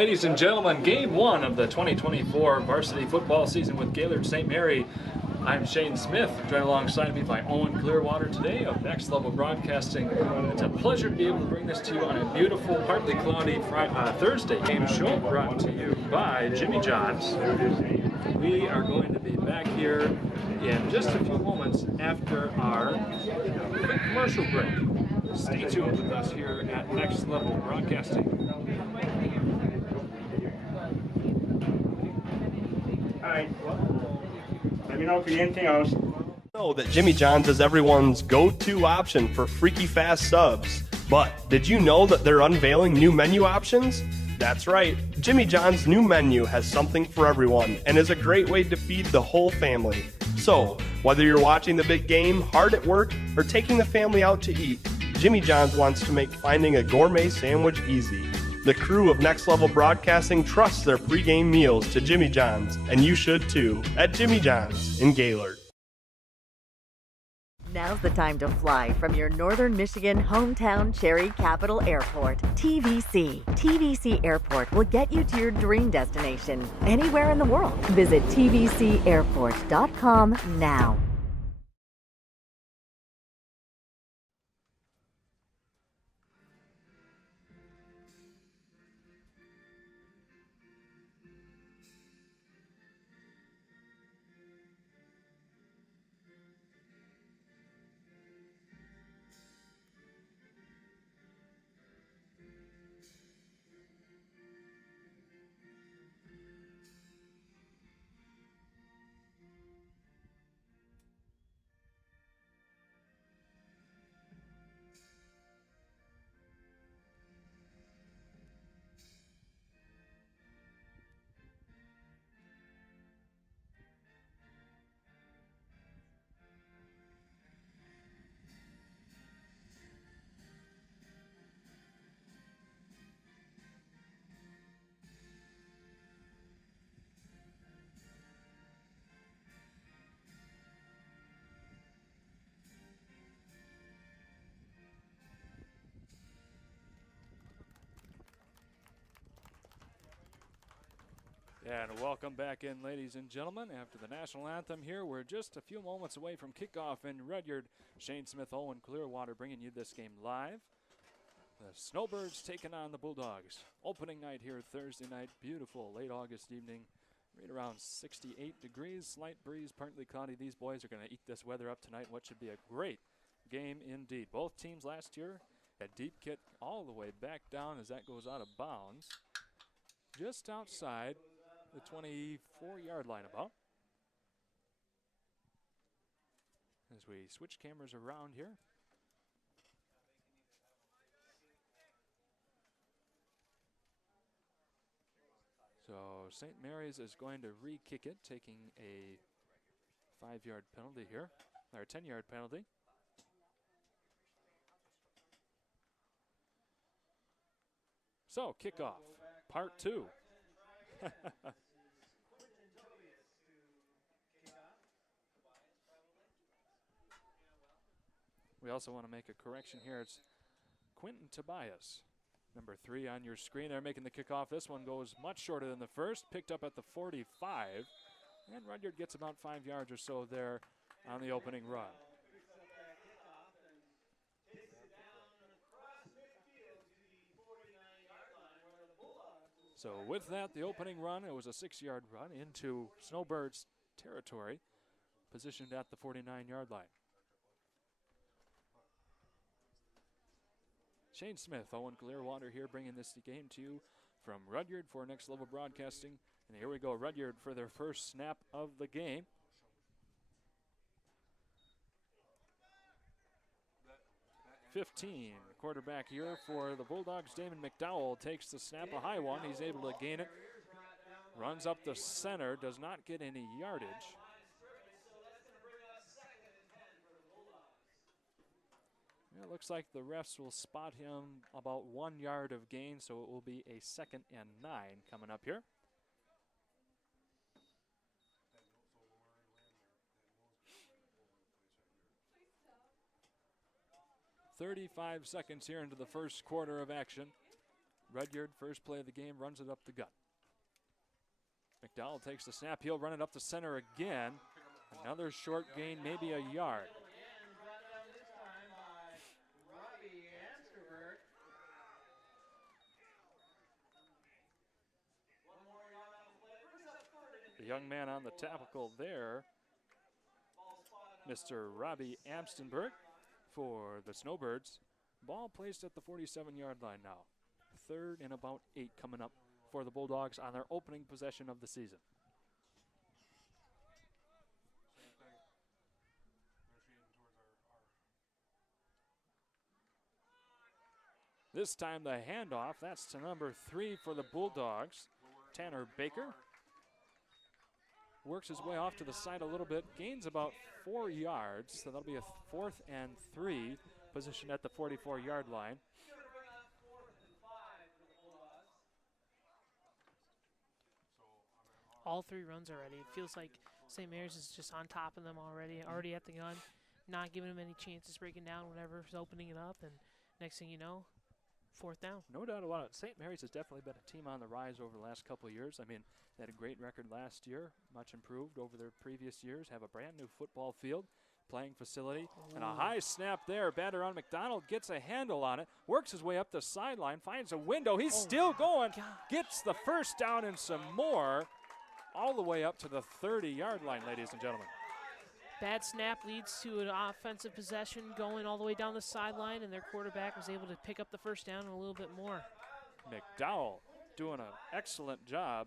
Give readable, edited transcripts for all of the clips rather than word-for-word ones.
ladies and gentlemen. Game 1 of the 2024 varsity football season with Gaylord St. Mary. I'm Shane Smith, joined alongside me by Owen Clearwater today of Next Level Broadcasting. It's a pleasure to be able to bring this to you on a beautiful, partly cloudy Thursday game show brought to you by Jimmy John's. We are going to be back here in just a few moments after our quick commercial break. Stay tuned with us here at Next Level Broadcasting. All right. Let me know if you need anything else. Know that Jimmy John's is everyone's go-to option for freaky fast subs. But did you know that they're unveiling new menu options? That's right, Jimmy John's new menu has something for everyone and is a great way to feed the whole family. So, whether you're watching the big game, hard at work, or taking the family out to eat, Jimmy John's wants to make finding a gourmet sandwich easy. The crew of Next Level Broadcasting trusts their pregame meals to Jimmy John's, and you should too, at Jimmy John's in Gaylord. Now's the time to fly from your northern Michigan hometown Cherry Capital Airport, TVC. TVC Airport will get you to your dream destination anywhere in the world. Visit tvcairport.com now. And welcome back in, ladies and gentlemen. After the national anthem here, we're just a few moments away from kickoff in Rudyard. Shane Smith, Owen Clearwater bringing you this game live. The Snowbirds taking on the Bulldogs. Opening night here Thursday night. Beautiful late August evening. Right around 68 degrees. Slight breeze, partly cloudy. These boys are going to eat this weather up tonight. What should be a great game indeed. Both teams last year had deep kick all the way back down as that goes out of bounds. Just outside the 24-yard line about. As we switch cameras around here. So St. Mary's is going to re-kick it, taking a 5-yard penalty here, or a 10-yard penalty. So kickoff, part 2. We also want to make a correction here. It's Quentin Tobias, number 3 on your screen. They're making the kickoff. This one goes much shorter than the first, picked up at the 45, and Rudyard gets about 5 yards or so there on the opening run. So with that, the opening run, it was a 6-yard run into Snowbirds territory, positioned at the 49-yard line. Shane Smith, Owen Clearwater here, bringing this game to you from Rudyard for Next Level Broadcasting. And here we go, Rudyard for their first snap of the game. (15) Quarterback here for the Bulldogs, Damon McDowell, takes the snap, a high one. He's able to gain it. Runs up the center, does not get any yardage. It looks like the refs will spot him about 1 yard of gain, so it will be a 2nd and 9 coming up here. 35 seconds here into the first quarter of action. Rudyard, first play of the game, runs it up the gut. McDowell takes the snap. He'll run it up the center again. Another short gain, maybe a yard. The young man on the tackle there, Mr. Robbie Amstenberg for the Snowbirds. Ball placed at the 47-yard line now. 3rd and about 8 coming up for the Bulldogs on their opening possession of the season. This time the handoff, that's to number 3 for the Bulldogs, Tanner Baker. Works his way off to the side a little bit, gains about 4 yards, so that'll be a 4th and 3 position at the 44-yard line. All 3 runs already. It feels like St. Mary's is just on top of them already at the gun, not giving them any chances breaking down whenever's opening it up, and next thing you know, 4th down. No doubt about it. St. Mary's has definitely been a team on the rise over the last couple of years. I mean, they had a great record last year, much improved over their previous years, have a brand new football field, playing facility, and a high snap there. Batter on McDonald gets a handle on it, works his way up the sideline, finds a window. He's still going, gets the first down and some more, all the way up to the 30-yard line, ladies and gentlemen. Bad snap leads to an offensive possession going all the way down the sideline, and their quarterback was able to pick up the first down and a little bit more. McDowell doing an excellent job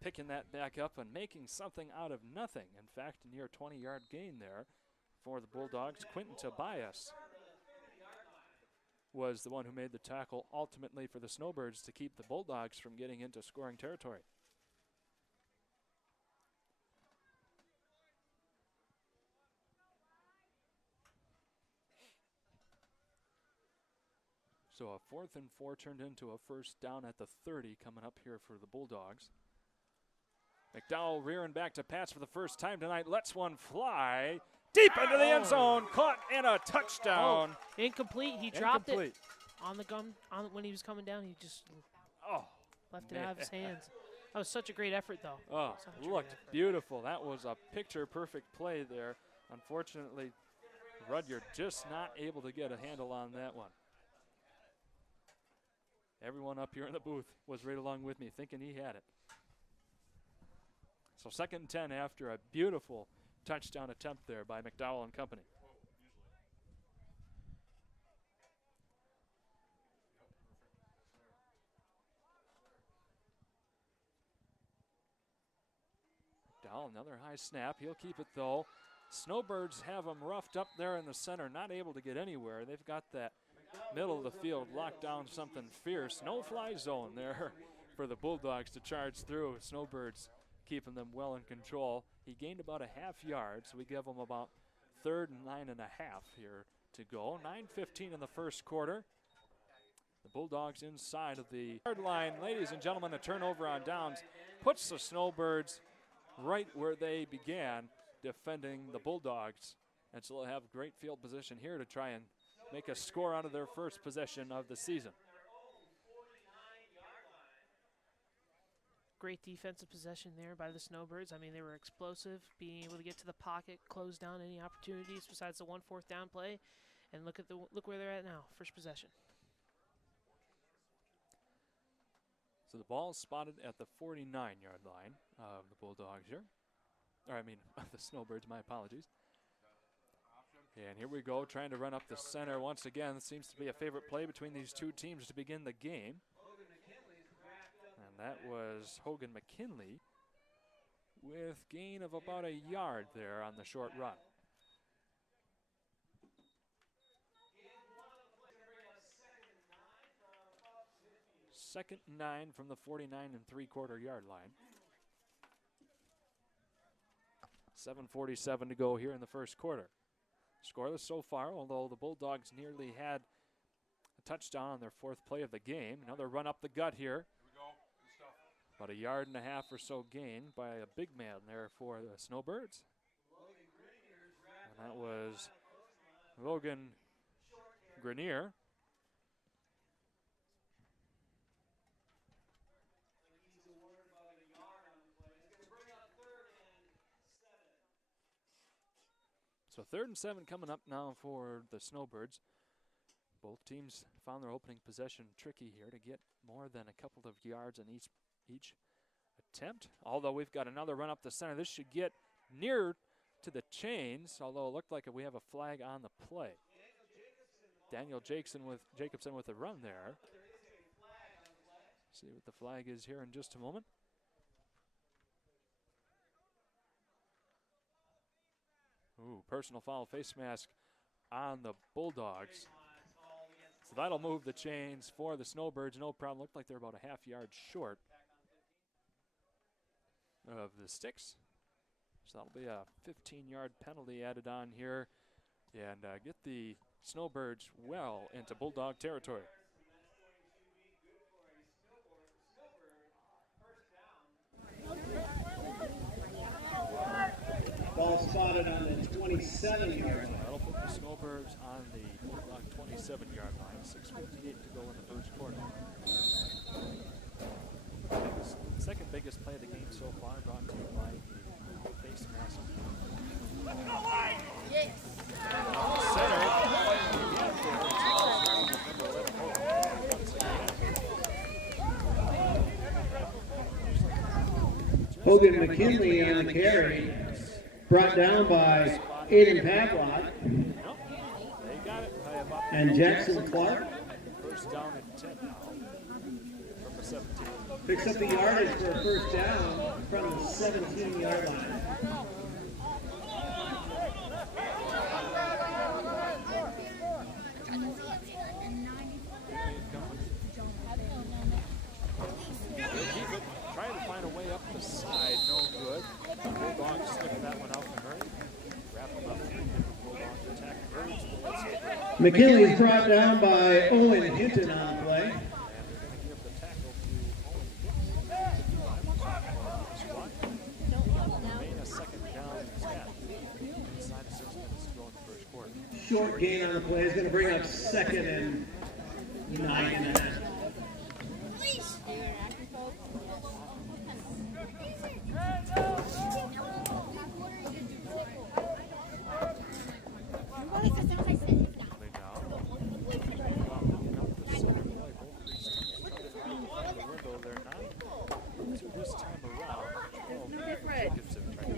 picking that back up and making something out of nothing. In fact, a near 20-yard gain there for the Bulldogs. Quentin Tobias was the one who made the tackle ultimately for the Snowbirds to keep the Bulldogs from getting into scoring territory. So a 4th and 4 turned into a first down at the 30 coming up here for the Bulldogs. McDowell rearing back to pass for the first time tonight. Lets one fly deep into the end zone. Caught and a touchdown. Incomplete. He dropped it on the gun when he was coming down. He just left it out of his hands. That was such a great effort, though. Oh, looked beautiful. That was a picture-perfect play there. Unfortunately, Rudyard just not able to get a handle on that one. Everyone up here in the booth was right along with me thinking he had it. So 2nd and 10 after a beautiful touchdown attempt there by McDowell and company. McDowell, another high snap. He'll keep it though. Snowbirds have them roughed up there in the center, not able to get anywhere. They've got that middle of the field locked down something fierce. No-fly zone there for the Bulldogs to charge through. Snowbirds keeping them well in control. He gained about a half yard, so we give him about 3rd and 9.5 here to go. 9:15 in the first quarter. The Bulldogs inside of the yard line. Ladies and gentlemen, a turnover on downs puts the Snowbirds right where they began defending the Bulldogs. And so they'll have great field position here to try and make a score out of their first possession of the season. Great defensive possession there by the Snowbirds. I mean, they were explosive, being able to get to the pocket, close down any opportunities besides the 1 4th down play. And look where they're at now, first possession. So the ball is spotted at the 49-yard line of the Bulldogs here. Or I mean, the Snowbirds, my apologies. And here we go, trying to run up the center once again. It seems to be a favorite play between these two teams to begin the game. And that was Hogan McKinley with gain of about a yard there on the short run. Second and 9 from the 49 3/4 yard line. 7:47 to go here in the first quarter. Scoreless so far, although the Bulldogs nearly had a touchdown on their 4th play of the game. Another run up the gut here. About a 1.5 yards or so gain by a big man there for the Snowbirds. And that was Logan Grenier. So 3rd and 7 coming up now for the Snowbirds. Both teams found their opening possession tricky here to get more than a couple of yards in each attempt. Although we've got another run up the center. This should get near to the chains, although it looked like we have a flag on the play. Daniel Jacobson with a run there. See what the flag is here in just a moment. Ooh, personal foul, face mask on the Bulldogs. So that'll move the chains for the Snowbirds. No problem. Looked like they're about a half yard short of the sticks. So that'll be a 15-yard penalty added on here and get the Snowbirds well into Bulldog territory. Ball spotted on the 27-yard line. That'll put the Snowbirds on the Bulldog 27-yard line. 6:58 to go in the first quarter. Second biggest play of the game so far, brought to you by the face mask. Yes. Hogan McKinley on the carry, brought down by Aiden Pavlov and Jackson Clark. First down and 10 now from the 17. Picks up the yardage for a first down from the 17-yard line. Trying to find a way up the side, no good. Bulldogs slipped that one out for Murray. Wrap him up. Bulldogs attack Murray. McKinley's brought down by Owen Hinton on the play. And they're going to give the tackle to Owen. Remain a second down stat. Inside 6 minutes to go in the first quarter. Short gain on the play is going to bring up 2nd and 9.5.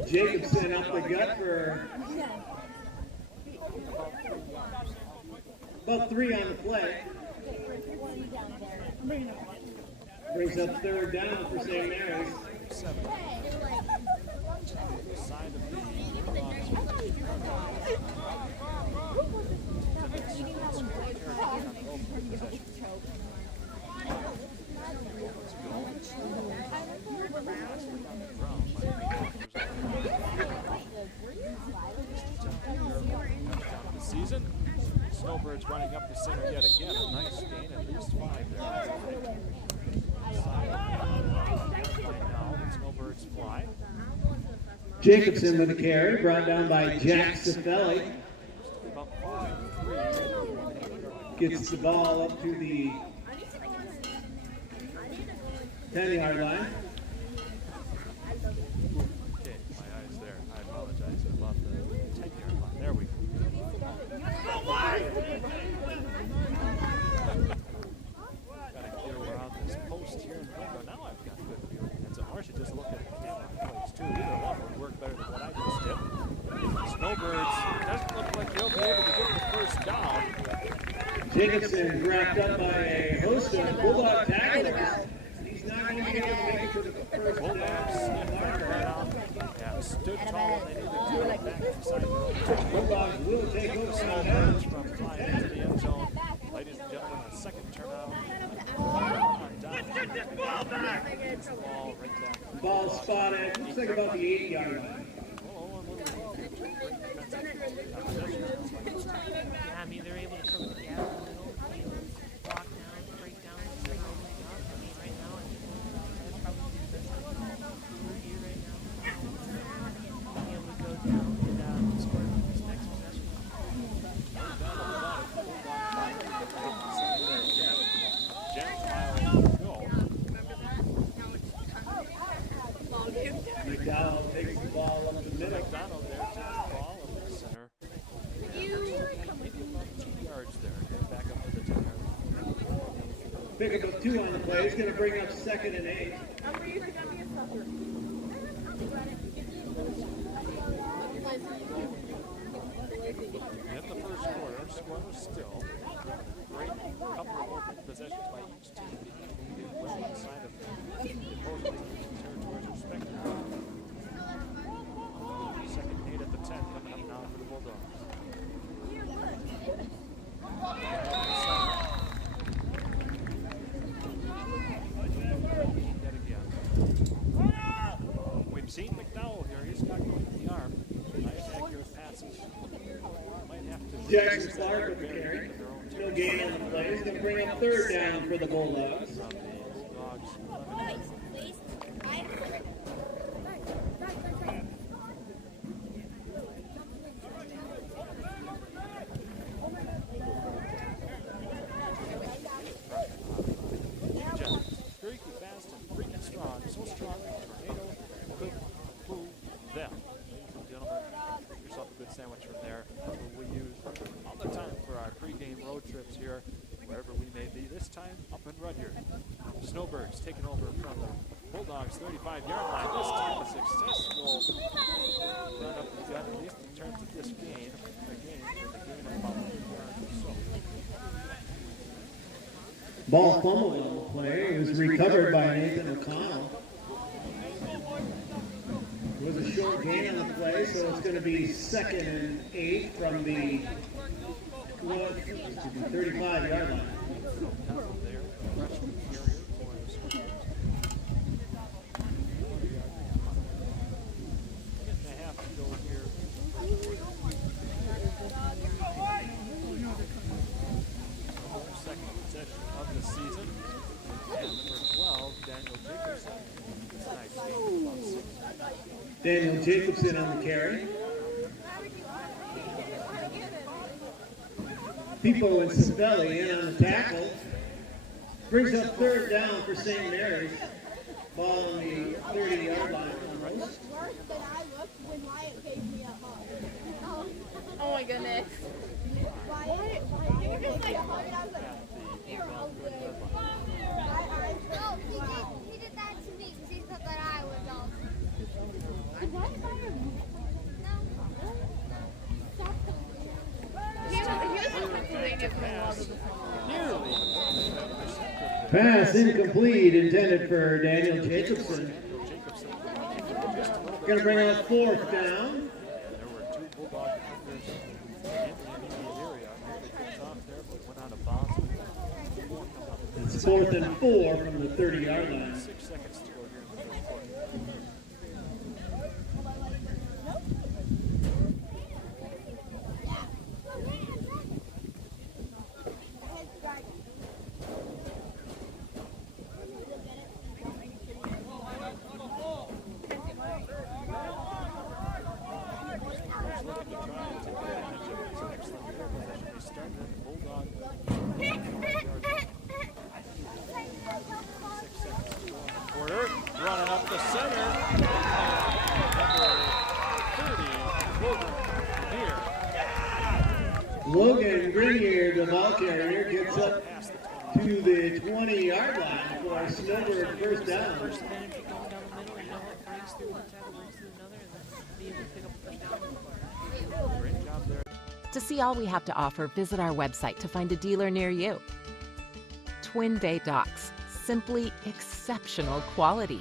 Jacobson up the gut for about 3 on the play. Brings up 3rd down for St. Mary's. Season. Snowbirds running up the center yet again. A nice gain, at least 5 there. Now the Snowbirds fly. Jacobson with a carry, brought down by Jack Cifelli. Gets the ball up to the 10-yard line. Okay, my eyes there. I apologize about the 10-yard line. There we go. Gotta clear we're on this post here in Waco. Now I've got good view. And so Marcia just looked at the camera plays too. Either one would work better than what I just did. Snowbirds doesn't look like they'll be able to get the first down. Jacobson wrapped up by a host of Bulldog tacklers. He's not going to be able to make it to the first down. Yeah, stood tall and they needed to back inside the road. Bulldogs will take over Snowbirds from flying into the end zone. Ladies and gentlemen, a second turnout. Ball right back. Ball spotted. Looks like about the 8-yard line. Yeah, I mean, they're able to cover the gap in the middle, walk down, break down, and opening up. I mean, right now, that's probably the best thing we're here right now. Being able to go down and score this next possession. McDowell takes the ball up the middle. McDonald there takes the ball up the center. Pickup of 2 on the play. He's going to bring up 2nd and 8. In the first quarter, score was still great. Couple of open possessions by each team. Well inside of the opposing territories respectively. Second 8 at the 10 coming up now for the Bulldogs. Yet again. We've seen McDowell here. He's not going to the arm. Nice accurate passes. Might have to Jackson Clark with the carry. No gain on the play. He's going to bring up 3rd down for the Bulldogs. Freaky fast and freaking strong. So strong that a tornado could move them. Ladies and gentlemen, make yourself a good sandwich from there. That's what we use all the time for our pregame road trips here, wherever we may be. This time up in Rudyard. Snowbirds taking over from the Bulldogs 35-yard line. This time a successful run up the gut, at least in terms of this gain. Again, with a gain of about 8 yards or so. Ball fumbled on the play. It was recovered by Nathan O'Connell. It was a short gain on the play, so it's going to be 2nd and 8 from the 35-yard line. Daniel Jacobson on the carry. Pipo and Savelli in on the tackle. Brings up 3rd down for St. Mary's. Ball on the 30-yard line almost. Oh my goodness. He did that to me because he thought that I was also. Pass incomplete, intended for Daniel Jacobson. Going to bring out 4th down. There were 2 Bulldog defenders in the immediate area. They came off there, but went out of bounds. It's 4th and 4 from the 30-yard line. 6 seconds to go here in the first quarter. Running up the center. Logan Grenier, the ball carrier, gets up to the 20-yard line for a Snowbird 1st down. First minute, keep going down the middle, you know it breaks through one tackle, breaks through another, and then be able to pick up a 1st down. Great job there. To see all we have to offer, visit our website to find a dealer near you. Twin Bay Docks, simply exceptional quality.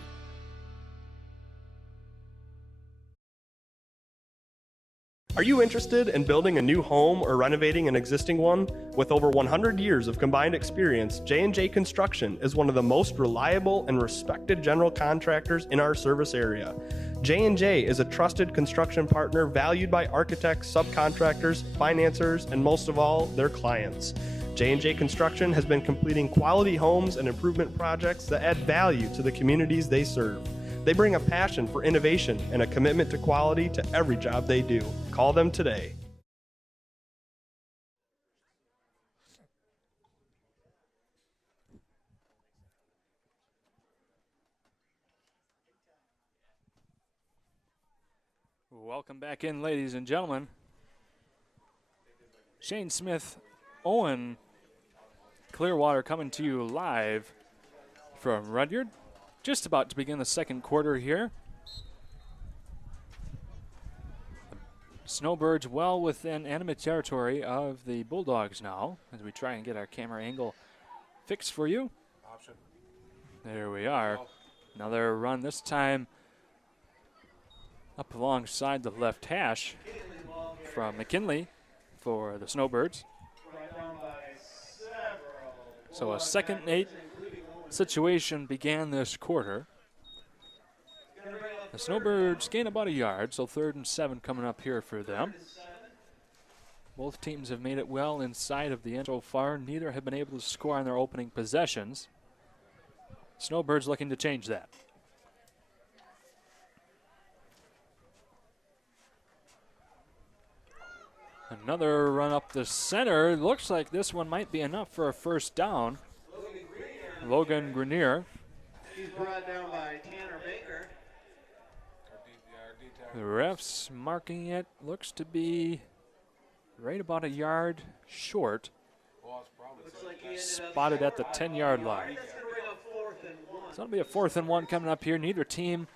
Are you interested in building a new home or renovating an existing one? With over 100 years of combined experience, J&J Construction is one of the most reliable and respected general contractors in our service area. J&J is a trusted construction partner valued by architects, subcontractors, financiers, and most of all, their clients. J&J Construction has been completing quality homes and improvement projects that add value to the communities they serve. They bring a passion for innovation and a commitment to quality to every job they do. Call them today. Welcome back in, ladies and gentlemen. Shane Smith Owen Clearwater coming to you live from Rudyard. Just about to begin the second quarter here. Snowbirds well within enemy territory of the Bulldogs now as we try and get our camera angle fixed for you. There we are. Another run, this time up alongside the left hash from McKinley for the Snowbirds. So a 2nd and 8 situation began this quarter. The Snowbirds gain about a yard, so 3rd and 7 coming up here for them. Both teams have made it well inside of the end so far. Neither have been able to score on their opening possessions. Snowbirds looking to change that. Another run up the center. Looks like this one might be enough for a first down. Logan Grenier. He's brought down by Tanner Baker. The refs marking it. Looks to be right about a yard short. Spotted at the 10-yard line. So that'll be a 4th and 1 coming up here. Neither team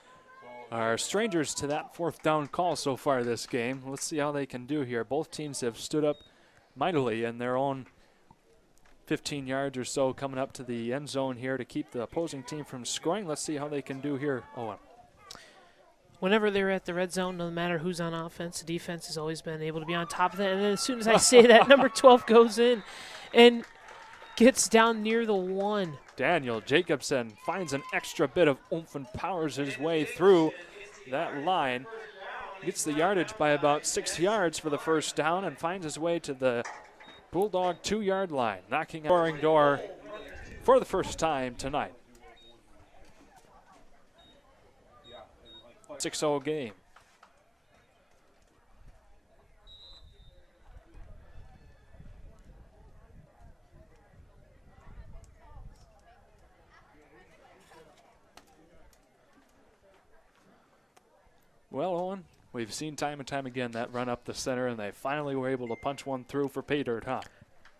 are strangers to that 4th down call so far this game. Let's see how they can do here. Both teams have stood up mightily in their own 15 yards or so coming up to the end zone here to keep the opposing team from scoring. Let's see how they can do here, Owen. Whenever they're at the red zone, no matter who's on offense, the defense has always been able to be on top of that. And then as soon as I say that, number 12 goes in and gets down near the 1. Daniel Jacobson finds an extra bit of oomph and powers his way through that line. Gets the yardage by about 6 yards for the first down and finds his way to the Bulldog 2-yard line, knocking on the scoring door for the first time tonight. 6-0 game. Well, Owen, we've seen time and time again that run up the center, and they finally were able to punch one through for pay dirt, huh?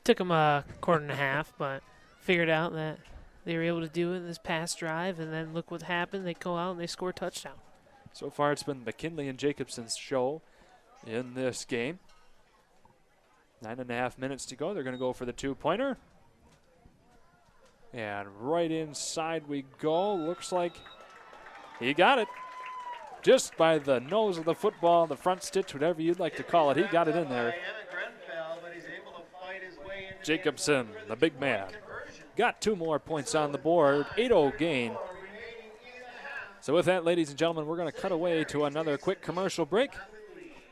Took them a quarter and a half, but figured out that they were able to do it in this past drive, and then look what happened. They go out and they score a touchdown. So far, it's been McKinley and Jacobson's show in this game. 9.5 minutes to go. They're going to go for the 2-pointer. And right inside we go. Looks like he got it. Just by the nose of the football, the front stitch, whatever you'd like to call it. He got it in there. Jacobson, the big man, got 2 more points on the board. 8-0 gain. So with that, ladies and gentlemen, we're going to cut away to another quick commercial break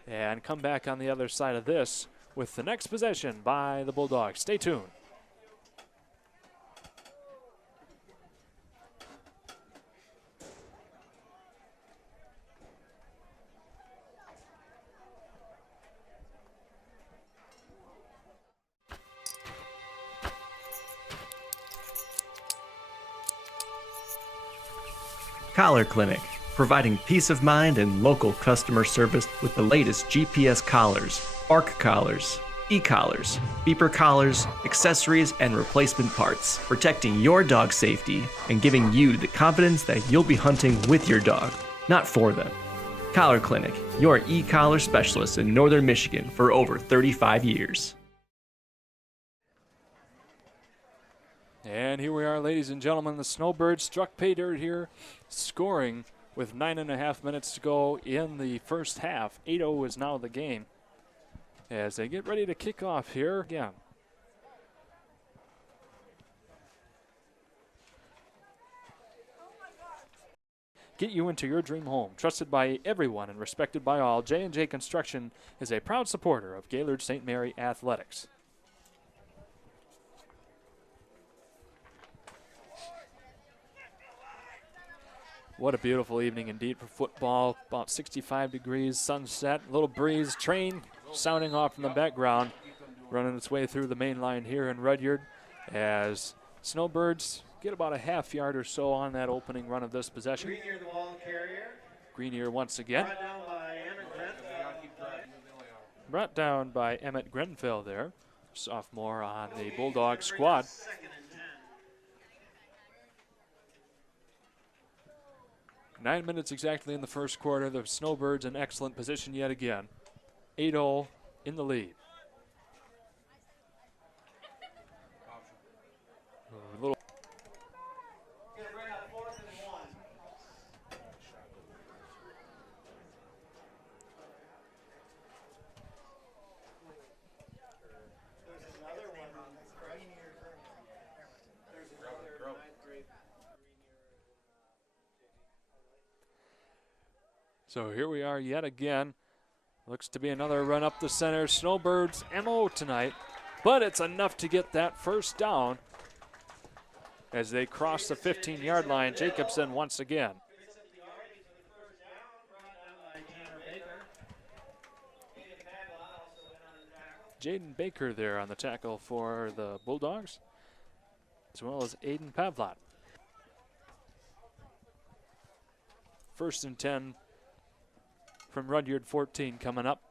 and come back on the other side of this with the next possession by the Bulldogs. Stay tuned. Collar Clinic, providing peace of mind and local customer service with the latest GPS collars, ARC collars, e-collars, beeper collars, accessories, and replacement parts, protecting your dog's safety and giving you the confidence that you'll be hunting with your dog, not for them. Collar Clinic, your e-collar specialist in Northern Michigan for over 35 years. And here we are, ladies and gentlemen. The Snowbirds struck pay dirt here, scoring with 9.5 minutes to go in the first half. 8-0 is now the game as they get ready to kick off here again. Get you into your dream home. Trusted by everyone and respected by all, J&J Construction is a proud supporter of Gaylord St. Mary Athletics. What a beautiful evening indeed for football. About 65 degrees, sunset, a little breeze, train sounding off from the background, running its way through the main line here in Rudyard as Snowbirds get about a half yard or so on that opening run of this possession. Grenier, the ball carrier. Grenier once again. Brought down by Emmett Grenfell. Brought down by Emmett Grenfell there. sophomore on the Bulldog squad. Nine minutes exactly in the first quarter. The Snowbirds in excellent position yet again. 8-0 in the lead. A little So here we are yet again. Looks to be another run up the center. Snowbirds MO tonight, but it's enough to get that first down as they cross the 15-yard line. Jacobson once again. Jaden Baker there on the tackle for the Bulldogs, as well as Aiden Pavlot. 1st and 10 from Rudyard 14 coming up.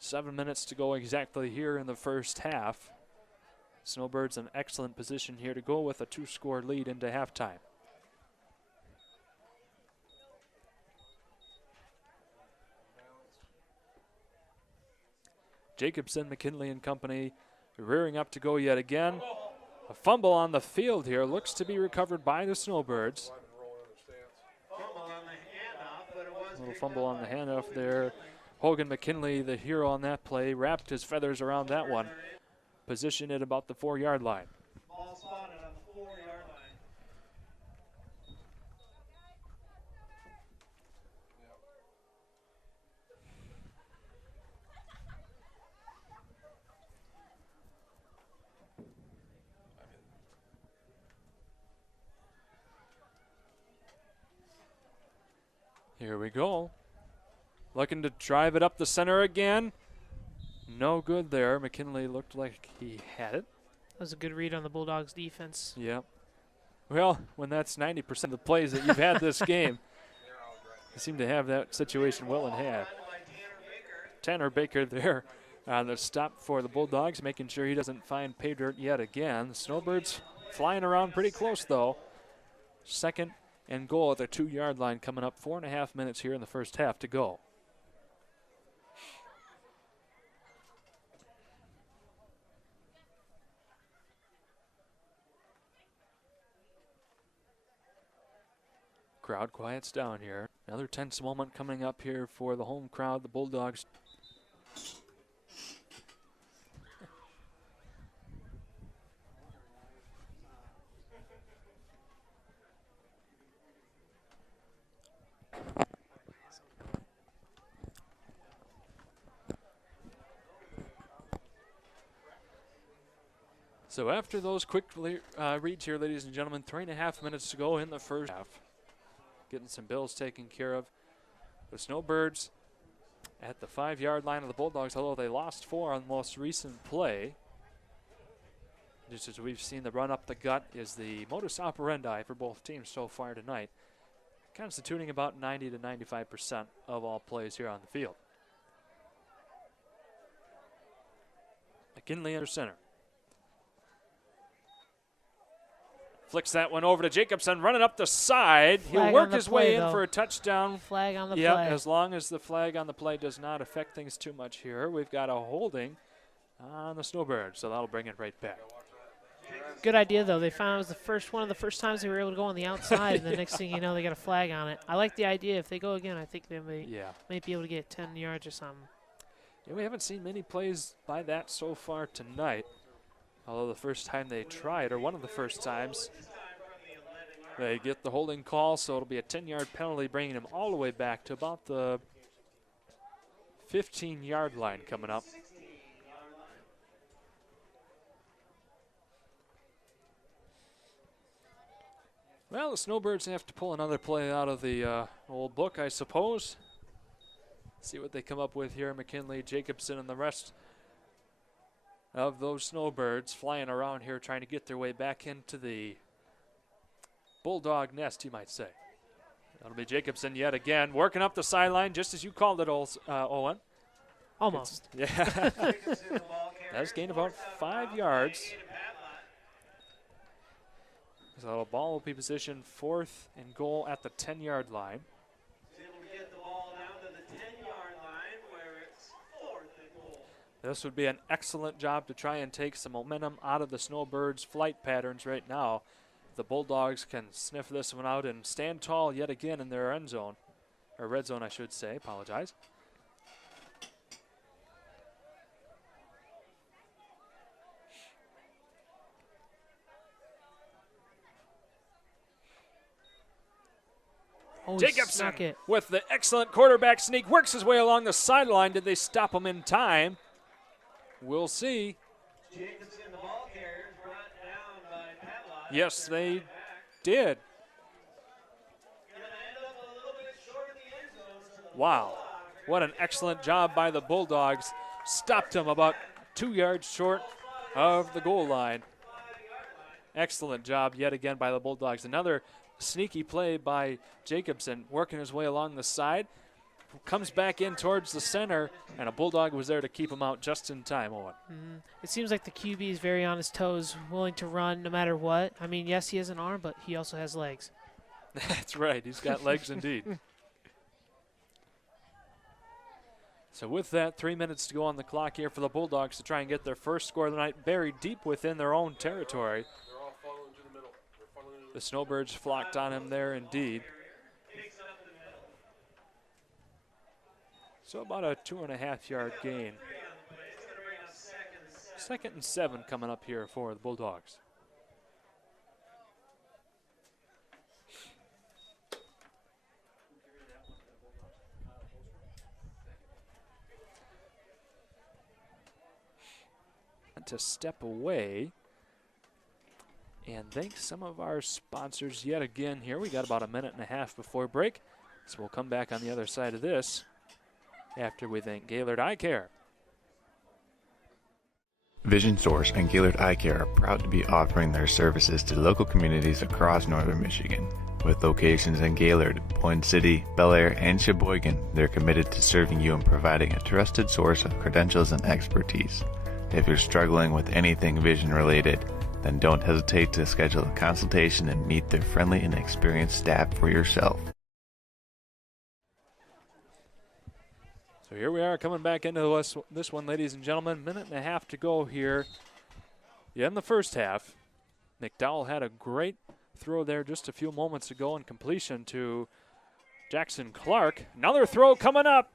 7 minutes to go exactly here in the first half. Snowbirds in excellent position here to go with a 2-score lead into halftime. Jacobson, McKinley and company rearing up to go yet again. A fumble on the field here looks to be recovered by the Snowbirds. A little fumble on the handoff there. Hogan McKinley, the hero on that play, wrapped his feathers around that one. Position at about the 4-yard line. Ball spotted on the 4-yard line. Here we go. Looking to drive it up the center again. No good there. McKinley looked like he had it. That was a good read on the Bulldogs defense. Yep. Well, when that's 90% of the plays that you've had this game, you seem to have that situation well in hand. Tanner Baker there on the stop for the Bulldogs, making sure he doesn't find pay dirt yet again. The Snowbirds flying around pretty close, though. 2nd and goal at the 2-yard line coming up. 4.5 minutes here in the first half to go. Crowd quiets down here. Another tense moment coming up here for the home crowd, the Bulldogs. So after those quick reads here, ladies and gentlemen, 3.5 minutes to go in the first half. Getting some bills taken care of. The Snowbirds at the 5-yard line of the Bulldogs, although they lost 4 on the most recent play. Just as we've seen, the run up the gut is the modus operandi for both teams so far tonight, constituting about 90 to 95% of all plays here on the field. McKinley under center. Flicks that one over to Jacobson, running up the side. He'll work his way in for a touchdown. Flag on the play. Yep, as long as the flag on the play does not affect things too much here. We've got a holding on the Snowbirds, so that'll bring it right back. Good idea, though. They found it was one of the first times they were able to go on the outside, and the next thing you know, they got a flag on it. I like the idea. If they go again, I think they might be able to get 10 yards or something. Yeah, we haven't seen many plays by that so far tonight. Although the first time they tried, or one of the first times, they get the holding call, so it'll be a 10-yard penalty, bringing them all the way back to about the 15-yard line coming up. Well, the Snowbirds have to pull another play out of the old book, I suppose. See what they come up with here. McKinley, Jacobson, and the rest of those Snowbirds flying around here trying to get their way back into the Bulldog nest, you might say. That'll be Jacobson yet again, working up the sideline, just as you called it, Owen. Almost. Yeah. That's gained about 5 yards. So the ball will be positioned 4th and goal at the 10-yard line. This would be an excellent job to try and take some momentum out of the Snowbirds' flight patterns right now. The Bulldogs can sniff this one out and stand tall yet again in their end zone, or red zone, I should say. Apologize. Oh, Jacobson with the excellent quarterback sneak works his way along the sideline. Did they stop him in time? We'll see. Jacobson, the ball carrier, brought down by Pavlov. Yes, they did. Wow, what an excellent job by the Bulldogs. Stopped him about 2 yards short of the goal line. Excellent job yet again by the Bulldogs. Another sneaky play by Jacobson, working his way along the side. Comes back in towards the center, and a Bulldog was there to keep him out just in time, Owen. It seems like the QB is very on his toes, willing to run no matter what. I mean, yes, he has an arm, but he also has legs. That's right. He's got legs indeed. So with that, 3 minutes to go on the clock here for the Bulldogs to try and get their first score of the night, buried deep within their own territory. They're all following to the middle. The Snowbirds flocked on him there indeed. So about a 2.5-yard gain. 2nd and 7 coming up here for the Bulldogs. To step away and thank some of our sponsors yet again here. We got about a minute and a half before break, so we'll come back on the other side of this after we thank Gaylord Eye Care. Vision Source and Gaylord Eye Care are proud to be offering their services to local communities across northern Michigan. With locations in Gaylord, Point City, Bel Air, and Sheboygan, they're committed to serving you and providing a trusted source of credentials and expertise. If you're struggling with anything vision related, then don't hesitate to schedule a consultation and meet their friendly and experienced staff for yourself. So here we are coming back into this one, ladies and gentlemen. Minute and a half to go here in the first half. McDowell had a great throw there just a few moments ago in completion to Jackson Clark. Another throw coming up.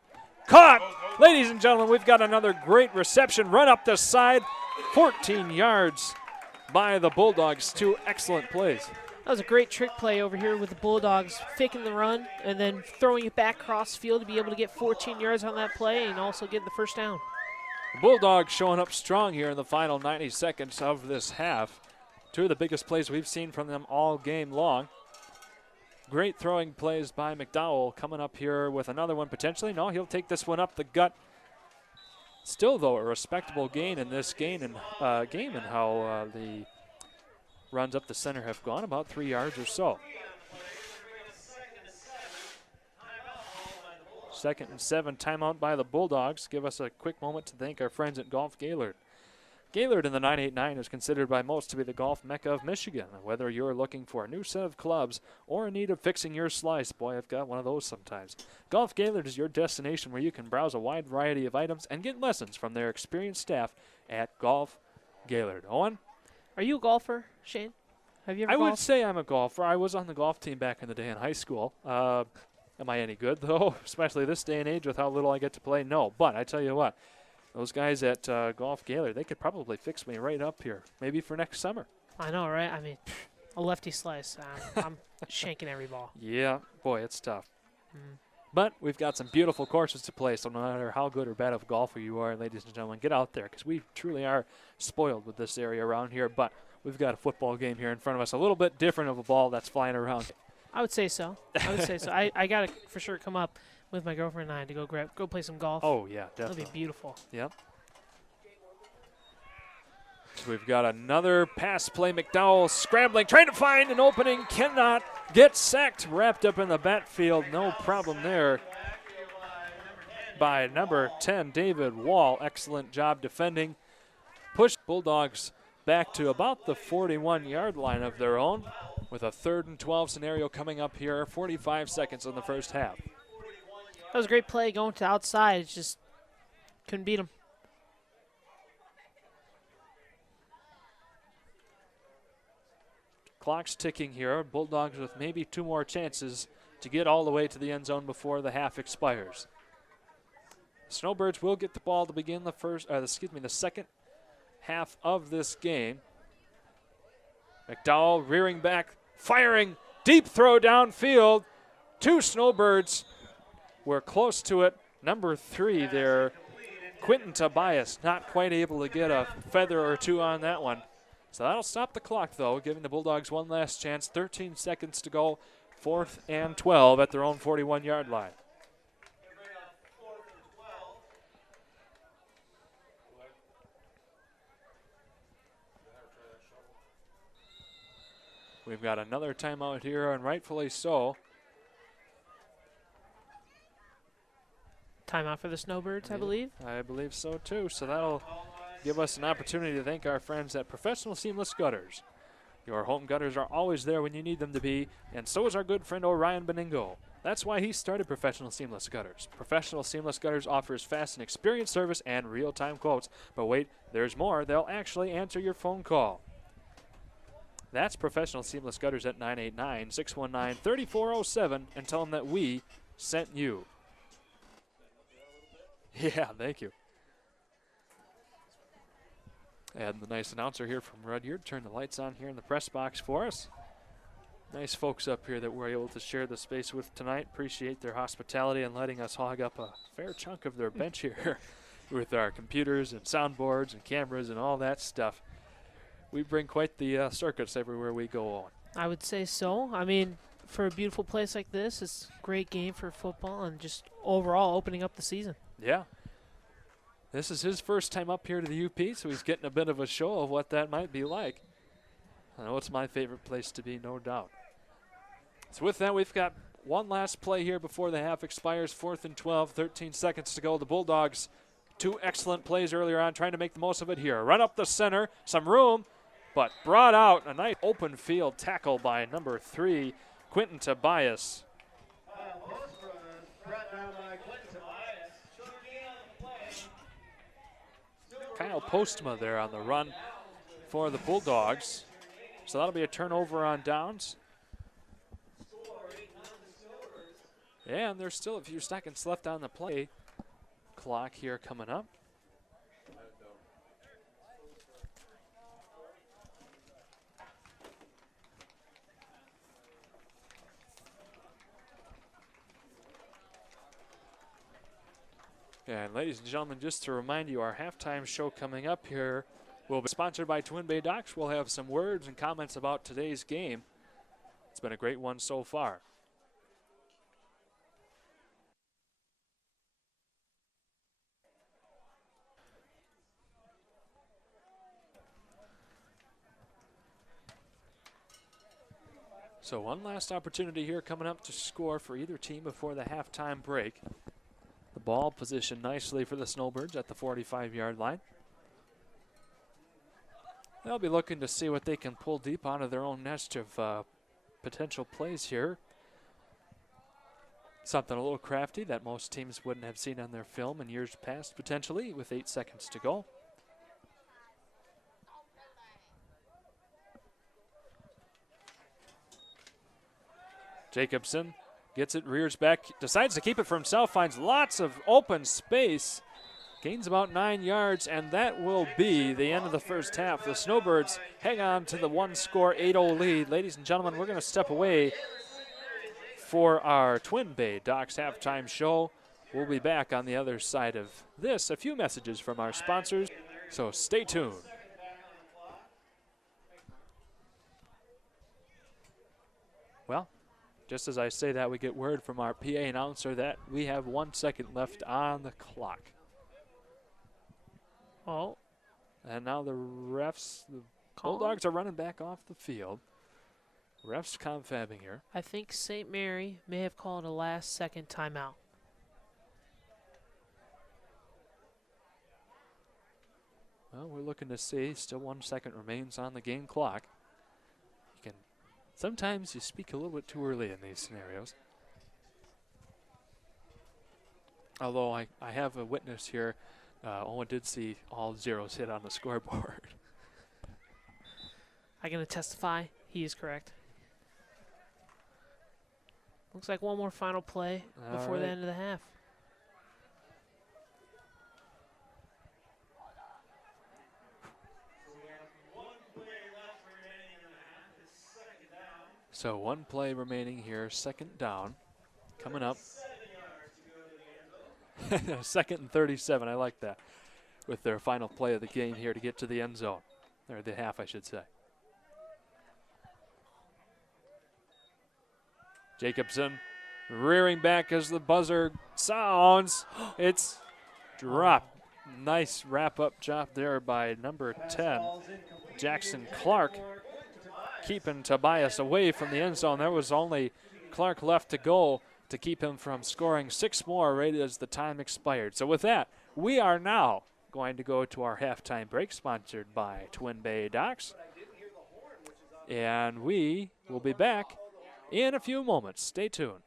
Caught! Ladies and gentlemen, we've got another great reception. Run up the side. 14 yards by the Bulldogs. 2 excellent plays. That was a great trick play over here with the Bulldogs, faking the run and then throwing it back across field to be able to get 14 yards on that play and also get the first down. The Bulldogs showing up strong here in the final 90 seconds of this half. 2 of the biggest plays we've seen from them all game long. Great throwing plays by McDowell. Coming up here with another one potentially. No, he'll take this one up the gut. Still, though, a respectable gain in this game and how the runs up the center have gone, about 3 yards or so. 2nd and 7, timeout by the Bulldogs. Give us a quick moment to thank our friends at Golf Gaylord. Gaylord in the 989 is considered by most to be the golf mecca of Michigan. Whether you're looking for a new set of clubs or in need of fixing your slice, boy, I've got one of those sometimes. Golf Gaylord is your destination where you can browse a wide variety of items and get lessons from their experienced staff at Golf Gaylord. Owen? Are you a golfer, Shane? Have you ever golfed? I would say I'm a golfer. I was on the golf team back in the day in high school. Am I any good, though? Especially this day and age with how little I get to play? No. But I tell you what, those guys at Golf Gaylord, they could probably fix me right up here, maybe for next summer. I know, right? I mean, a lefty slice. I'm shanking every ball. Yeah, boy, it's tough. But we've got some beautiful courses to play, so no matter how good or bad of a golfer you are, ladies and gentlemen, get out there because we truly are spoiled with this area around here. But we've got a football game here in front of us, a little bit different of a ball that's flying around. I would say so. I got to for sure come up with my girlfriend and I to go play some golf. Oh, yeah, definitely. That'll be beautiful. Yep. So we've got another pass play. McDowell scrambling, trying to find an opening, cannot get sacked, wrapped up in the backfield. No problem there by number 10, David Wall. Excellent job defending. push Bulldogs back to about the 41-yard line of their own with a 3rd and 12 scenario coming up here, 45 seconds in the first half. That was a great play going to outside. It's just couldn't beat them. Clock's ticking here. Bulldogs with maybe 2 more chances to get all the way to the end zone before the half expires. Snowbirds will get the ball to begin the second half of this game. McDowell rearing back, firing, deep throw downfield. 2 Snowbirds were close to it. Number 3 there, Quentin Tobias, not quite able to get a feather or 2 on that one. So that'll stop the clock, though, giving the Bulldogs one last chance. 13 seconds to go, 4th and 12 at their own 41-yard line. We've got another timeout here, and rightfully so. Timeout for the Snowbirds, I believe. I believe so, too. So that'll give us an opportunity to thank our friends at Professional Seamless Gutters. Your home gutters are always there when you need them to be, and so is our good friend Orion Beningo. That's why he started Professional Seamless Gutters. Professional Seamless Gutters offers fast and experienced service and real-time quotes. But wait, there's more. They'll actually answer your phone call. That's Professional Seamless Gutters at 989-619-3407 and tell them that we sent you. Yeah, thank you. And the nice announcer here from Rudyard turned the lights on here in the press box for us. Nice folks up here that we're able to share the space with tonight. Appreciate their hospitality and letting us hog up a fair chunk of their bench here with our computers and soundboards and cameras and all that stuff. We bring quite the circus everywhere we go on. I would say so. I mean, for a beautiful place like this, it's a great game for football and just overall opening up the season. Yeah. This is his first time up here to the UP, so he's getting a bit of a show of what that might be like. I know it's my favorite place to be, no doubt. So with that, we've got one last play here before the half expires. 4th and 12, 13 seconds to go. The Bulldogs, 2 excellent plays earlier on, trying to make the most of it here. Run up the center, some room, but brought out. A nice open field tackle by number 3, Quentin Tobias. Kyle Postma there on the run for the Bulldogs. So that'll be a turnover on downs. And there's still a few seconds left on the play clock here coming up. And ladies and gentlemen, just to remind you, our halftime show coming up here will be sponsored by Twin Bay Docks. We'll have some words and comments about today's game. It's been a great one so far. So one last opportunity here coming up to score for either team before the halftime break. The ball positioned nicely for the Snowbirds at the 45-yard line. They'll be looking to see what they can pull deep out of their own nest of potential plays here. Something a little crafty that most teams wouldn't have seen on their film in years past, potentially, with 8 seconds to go. Jacobson gets it, rears back, decides to keep it for himself, finds lots of open space, gains about 9 yards, and that will be the end of the first half. The Snowbirds hang on to the one-score 8-0 lead. Ladies and gentlemen, we're going to step away for our Twin Bay Docks halftime show. We'll be back on the other side of this. A few messages from our sponsors, so stay tuned. Well, just as I say that, we get word from our PA announcer that we have 1 second left on the clock. Oh. And now the refs, the Bulldogs are running back off the field. Refs confabbing here. I think St. Mary may have called a last-second timeout. Well, we're looking to see. Still 1 second remains on the game clock. Sometimes you speak a little bit too early in these scenarios. Although I have a witness here. Owen did see all zeros hit on the scoreboard. I'm going to testify. He is correct. Looks like one more final play before the end of the half. So 1 play remaining here, 2nd down. Coming up. 2nd and 37, I like that. With their final play of the game here to get to the end zone. Or the half, I should say. Jacobson rearing back as the buzzer sounds. It's dropped. Nice wrap-up job there by number 10, Jackson Clark, keeping Tobias away from the end zone. There was only Clark left to go to keep him from scoring 6 more right as the time expired. So with that, we are now going to go to our halftime break, sponsored by Twin Bay Docks. And we will be back in a few moments. Stay tuned.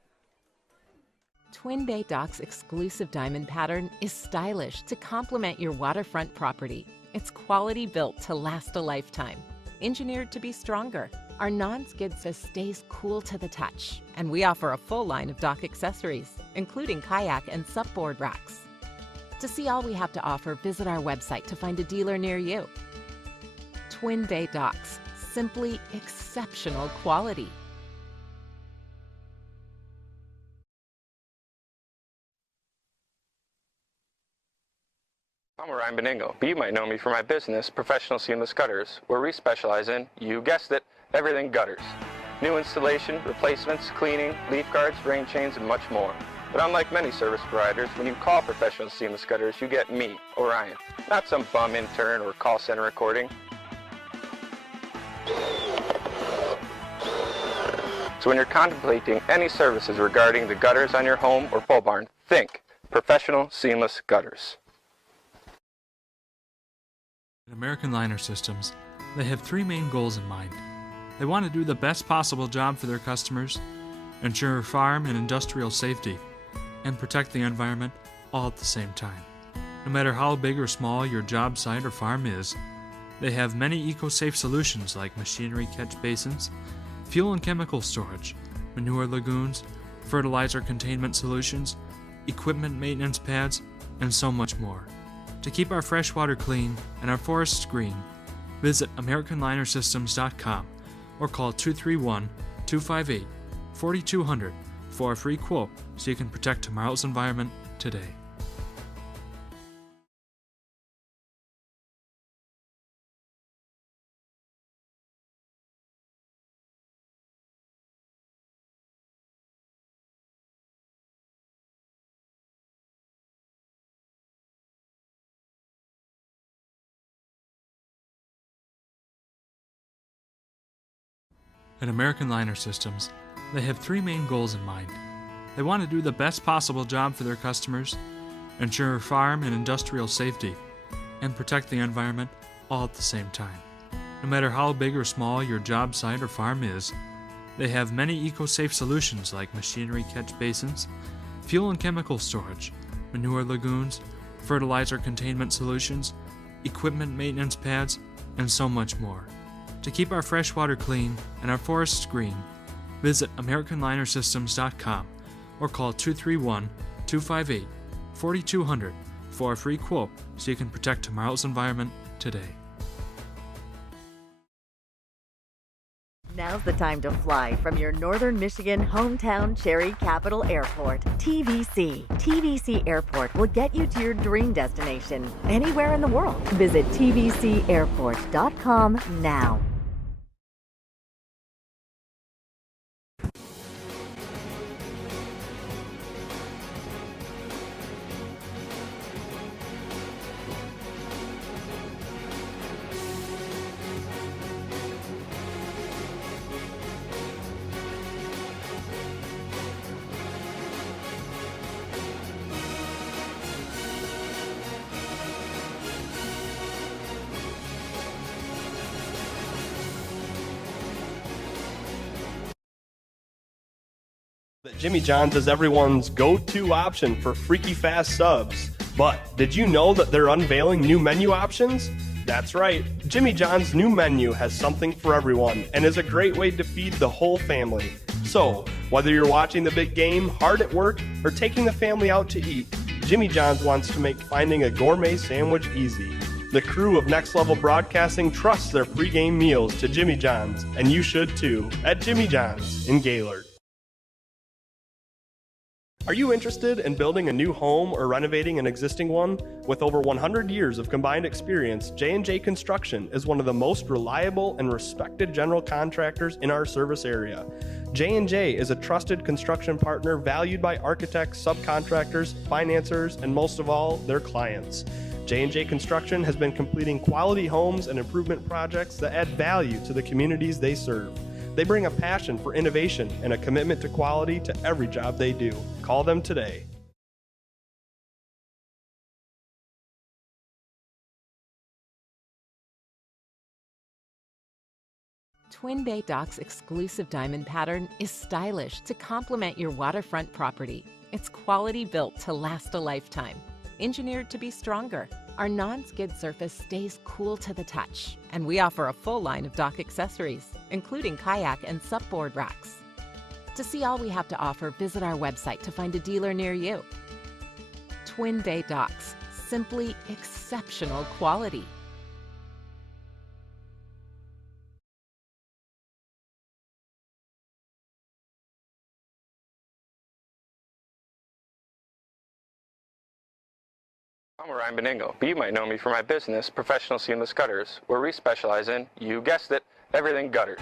Twin Bay Docks' exclusive diamond pattern is stylish to complement your waterfront property. It's quality built to last a lifetime. Engineered to be stronger. Our non-skid system stays cool to the touch, and we offer a full line of dock accessories, including kayak and supboard racks. To see all we have to offer, visit our website to find a dealer near you. Twin Bay Docks, simply exceptional quality. I'm Ryan Beningo, but you might know me for my business, Professional Seamless Gutters, where we specialize in, you guessed it, everything gutters. New installation, replacements, cleaning, leaf guards, rain chains, and much more. But unlike many service providers, when you call Professional Seamless Gutters, you get me, Orion, not some bum intern or call center recording. So when you're contemplating any services regarding the gutters on your home or pole barn, think Professional Seamless Gutters. At American Liner Systems, they have 3 main goals in mind. They want to do the best possible job for their customers, ensure farm and industrial safety, and protect the environment all at the same time. No matter how big or small your job site or farm is, they have many eco-safe solutions like machinery catch basins, fuel and chemical storage, manure lagoons, fertilizer containment solutions, equipment maintenance pads, and so much more. To keep our fresh water clean and our forests green, visit AmericanLinerSystems.com or call 231-258-4200 for a free quote so you can protect tomorrow's environment today. At American Liner Systems, they have 3 main goals in mind. They want to do the best possible job for their customers, ensure farm and industrial safety, and protect the environment all at the same time. No matter how big or small your job site or farm is, they have many eco-safe solutions like machinery catch basins, fuel and chemical storage, manure lagoons, fertilizer containment solutions, equipment maintenance pads, and so much more. To keep our fresh water clean and our forests green, visit AmericanLinerSystems.com or call 231-258-4200 for a free quote so you can protect tomorrow's environment today. Now's the time to fly from your northern Michigan hometown Cherry Capital Airport. TVC. TVC Airport will get you to your dream destination anywhere in the world. Visit tvcairport.com now. Jimmy John's is everyone's go-to option for freaky fast subs. But did you know that they're unveiling new menu options? That's right, Jimmy John's new menu has something for everyone and is a great way to feed the whole family. So, whether you're watching the big game, hard at work, or taking the family out to eat, Jimmy John's wants to make finding a gourmet sandwich easy. The crew of Next Level Broadcasting trusts their pregame meals to Jimmy John's, and you should too, at Jimmy John's in Gaylord. Are you interested in building a new home or renovating an existing one? With over 100 years of combined experience, J&J Construction is one of the most reliable and respected general contractors in our service area. J&J is a trusted construction partner valued by architects, subcontractors, financiers, and most of all, their clients. J&J Construction has been completing quality homes and improvement projects that add value to the communities they serve. They bring a passion for innovation and a commitment to quality to every job they do. Call them today. Twin Bay Dock's exclusive diamond pattern is stylish to complement your waterfront property. It's quality built to last a lifetime. Engineered to be stronger, our non-skid surface stays cool to the touch, and we offer a full line of dock accessories, including kayak and supboard racks. To see all we have to offer, visit our website to find a dealer near you. Twin Bay Docks, simply exceptional quality. I'm Ryan Beningo, but you might know me for my business, Professional Seamless Gutters, where we specialize in, you guessed it, everything gutters.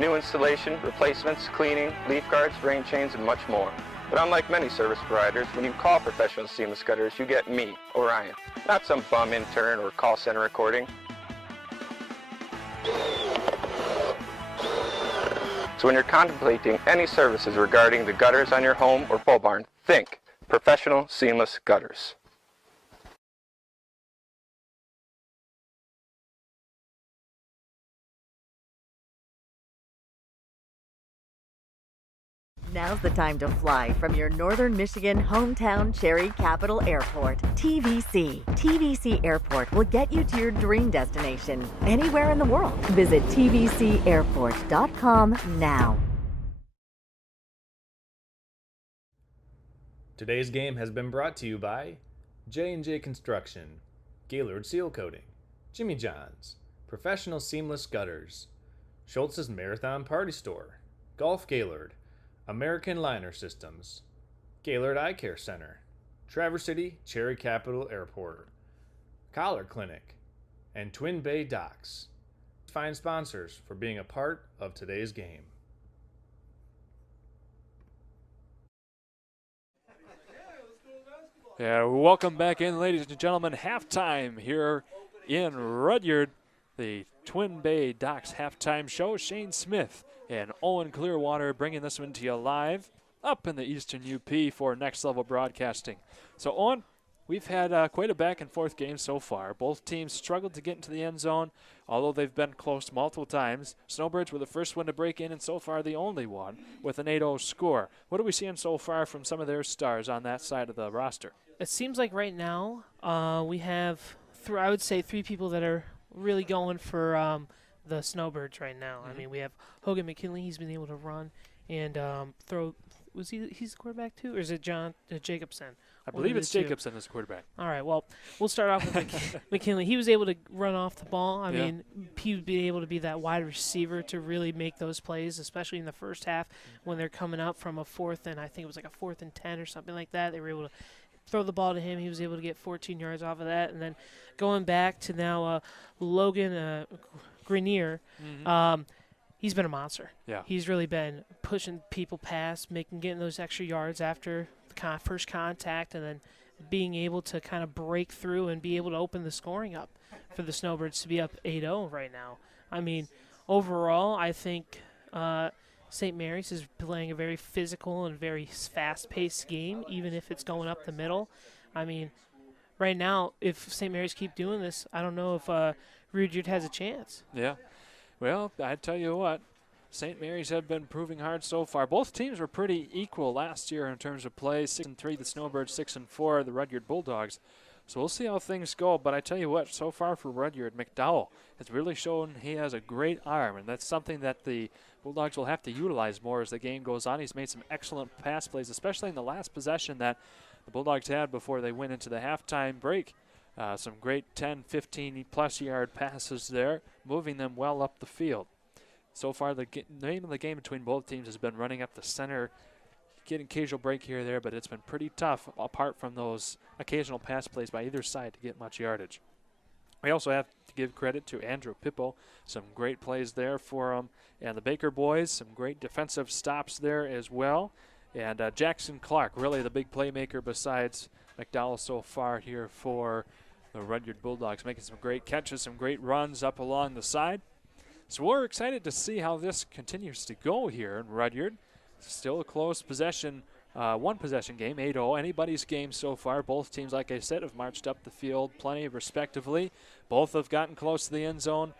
New installation, replacements, cleaning, leaf guards, rain chains, and much more. But unlike many service providers, when you call Professional Seamless Gutters, you get me, Orion, not some bum intern or call center recording. So when you're contemplating any services regarding the gutters on your home or pole barn, think Professional Seamless Gutters. Now's the time to fly from your northern Michigan hometown cherry capital airport, TVC. TVC Airport will get you to your dream destination anywhere in the world. Visit tvcairport.com now. Today's game has been brought to you by J&J Construction, Gaylord Seal Coating, Jimmy John's, Professional Seamless Gutters, Schultz's Marathon Party Store, Golf Gaylord, American Liner Systems, Gaylord Eye Care Center, Traverse City Cherry Capital Airport, Collar Clinic, and Twin Bay Docks. Fine sponsors for being a part of today's game. Yeah, welcome back in, ladies and gentlemen. Halftime here in Rudyard, the Twin Bay Docks halftime show. Shane Smith and Owen Clearwater bringing this one to you live up in the Eastern UP for Next Level Broadcasting. So, Owen, we've had quite a back-and-forth game so far. Both teams struggled to get into the end zone, although they've been close multiple times. Snowbirds were the first one to break in, and so far the only one, with an 8-0 score. What are we seeing so far from some of their stars on that side of the roster? It seems like right now we have, I would say, three people that are really going for the Snowbirds right now. I mean, we have Hogan McKinley. He's been able to run and throw. Was he's the quarterback too, or is it John Jacobson? I believe it's Jacobson as quarterback. All right, well, we'll start off with McKinley. He was able to run off the ball. I mean, he would be able to be that wide receiver to really make those plays, especially in the first half when they're coming up from a fourth and I think it was like a 4th and 10 or something like that. They were able to throw the ball to him. He was able to get 14 yards off of that. And then going back to now Logan Grenier, he's been a monster. Yeah. He's really been pushing people past, getting those extra yards after the first contact, and then being able to kind of break through and be able to open the scoring up for the Snowbirds to be up 8-0 right now. I mean, overall, I think St. Mary's is playing a very physical and very fast-paced game, even if it's going up the middle. I mean, right now, if St. Mary's keep doing this, I don't know if Rudyard has a chance. Yeah. Well, I tell you what, St. Mary's have been proving hard so far. Both teams were pretty equal last year in terms of play. 6-3, the Snowbirds, 6-4, the Rudyard Bulldogs. So we'll see how things go. But I tell you what, so far for Rudyard, McDowell has really shown he has a great arm, and that's something that the Bulldogs will have to utilize more as the game goes on. He's made some excellent pass plays, especially in the last possession that the Bulldogs had before they went into the halftime break. Some great 10, 15-plus yard passes there, moving them well up the field. So far, the name of the game between both teams has been running up the center, getting occasional break here or there, but it's been pretty tough apart from those occasional pass plays by either side to get much yardage. We also have to give credit to Andrew Pippo. Some great plays there for him. And the Baker boys, some great defensive stops there as well. And Jackson Clark, really the big playmaker besides McDowell so far here for the Rudyard Bulldogs, making some great catches, some great runs up along the side. So we're excited to see how this continues to go here in Rudyard. Still a close possession, one-possession game, 8-0. Anybody's game so far. Both teams, like I said, have marched up the field plenty respectively. Both have gotten close to the end zone.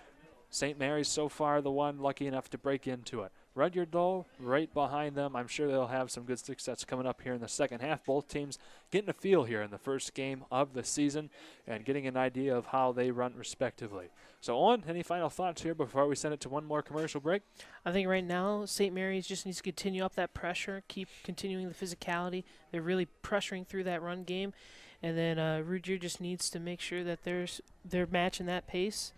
St. Mary's so far the one lucky enough to break into it. Rudyard, though, right behind them. I'm sure they'll have some good success coming up here in the second half. Both teams getting a feel here in the first game of the season and getting an idea of how they run respectively. So, Owen, any final thoughts here before we send it to one more commercial break? I think right now St. Mary's just needs to continue up that pressure, keep continuing the physicality. They're really pressuring through that run game. And then Rudyard just needs to make sure that they're matching that pace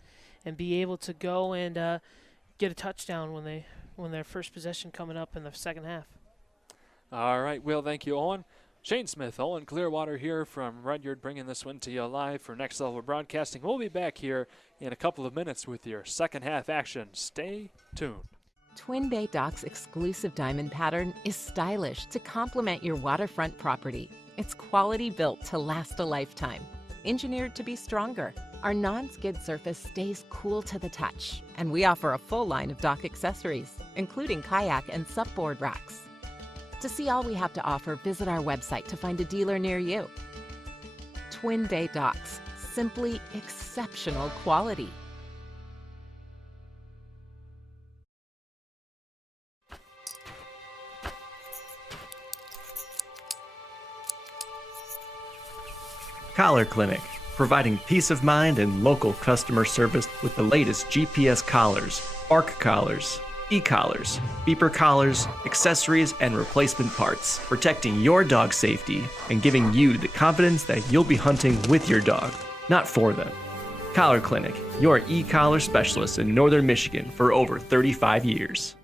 and be able to go and get a touchdown when their first possession coming up in the second half. All right, well, thank you, Owen. Shane Smith, Owen Clearwater here from Rudyard, bringing this one to you live for Next Level Broadcasting. We'll be back here in a couple of minutes with your second half action. Stay tuned. Twin Bay Dock's exclusive diamond pattern is stylish to complement your waterfront property. It's quality built to last a lifetime, engineered to be stronger. Our non-skid surface stays cool to the touch, and we offer a full line of dock accessories, including kayak and supboard racks. To see all we have to offer, visit our website to find a dealer near you. Twin Bay Docks, simply exceptional quality. Collar Clinic, providing peace of mind and local customer service with the latest GPS collars, ARC collars, e-collars, beeper collars, accessories, and replacement parts, protecting your dog's safety and giving you the confidence that you'll be hunting with your dog, not for them. Collar Clinic, your e-collar specialist in Northern Michigan for over 35 years.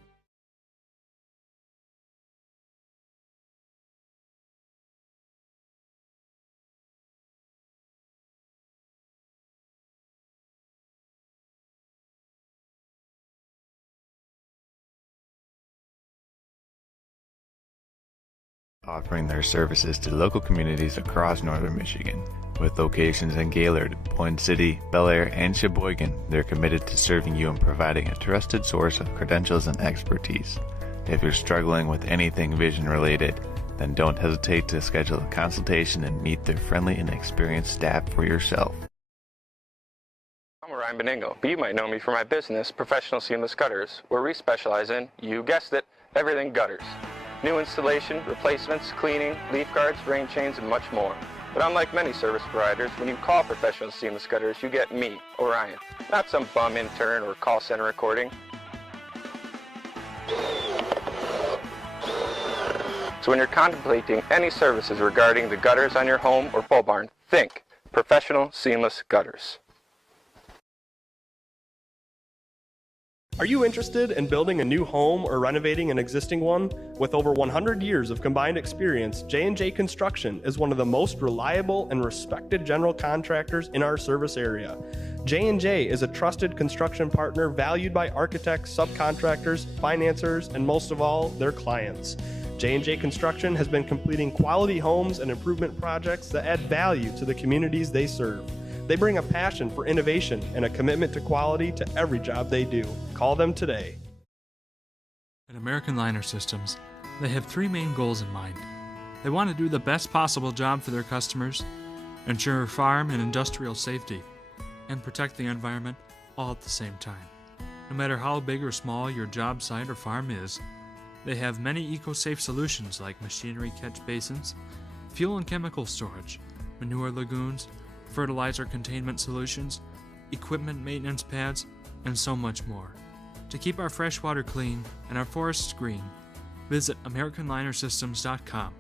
Offering their services to local communities across northern Michigan. With locations in Gaylord, Point City, Bel Air, and Sheboygan, they're committed to serving you and providing a trusted source of credentials and expertise. If you're struggling with anything vision related, then don't hesitate to schedule a consultation and meet their friendly and experienced staff for yourself. I'm Ryan Beningo, but you might know me for my business, Professional Seamless Gutters, where we specialize in, you guessed it, everything gutters. New installation, replacements, cleaning, leaf guards, rain chains, and much more. But unlike many service providers, when you call Professional Seamless Gutters, you get me, Orion, not some bum intern or call center recording. So when you're contemplating any services regarding the gutters on your home or pole barn, think Professional Seamless Gutters. Are you interested in building a new home or renovating an existing one? With over 100 years of combined experience, J&J Construction is one of the most reliable and respected general contractors in our service area. J&J is a trusted construction partner valued by architects, subcontractors, financiers, and most of all, their clients. J&J Construction has been completing quality homes and improvement projects that add value to the communities they serve. They bring a passion for innovation and a commitment to quality to every job they do. Call them today. At American Liner Systems, they have three main goals in mind. They want to do the best possible job for their customers, ensure farm and industrial safety, and protect the environment all at the same time. No matter how big or small your job site or farm is, they have many eco-safe solutions like machinery catch basins, fuel and chemical storage, manure lagoons, fertilizer containment solutions, equipment maintenance pads, and so much more. To keep our freshwater clean and our forests green, visit AmericanLinerSystems.com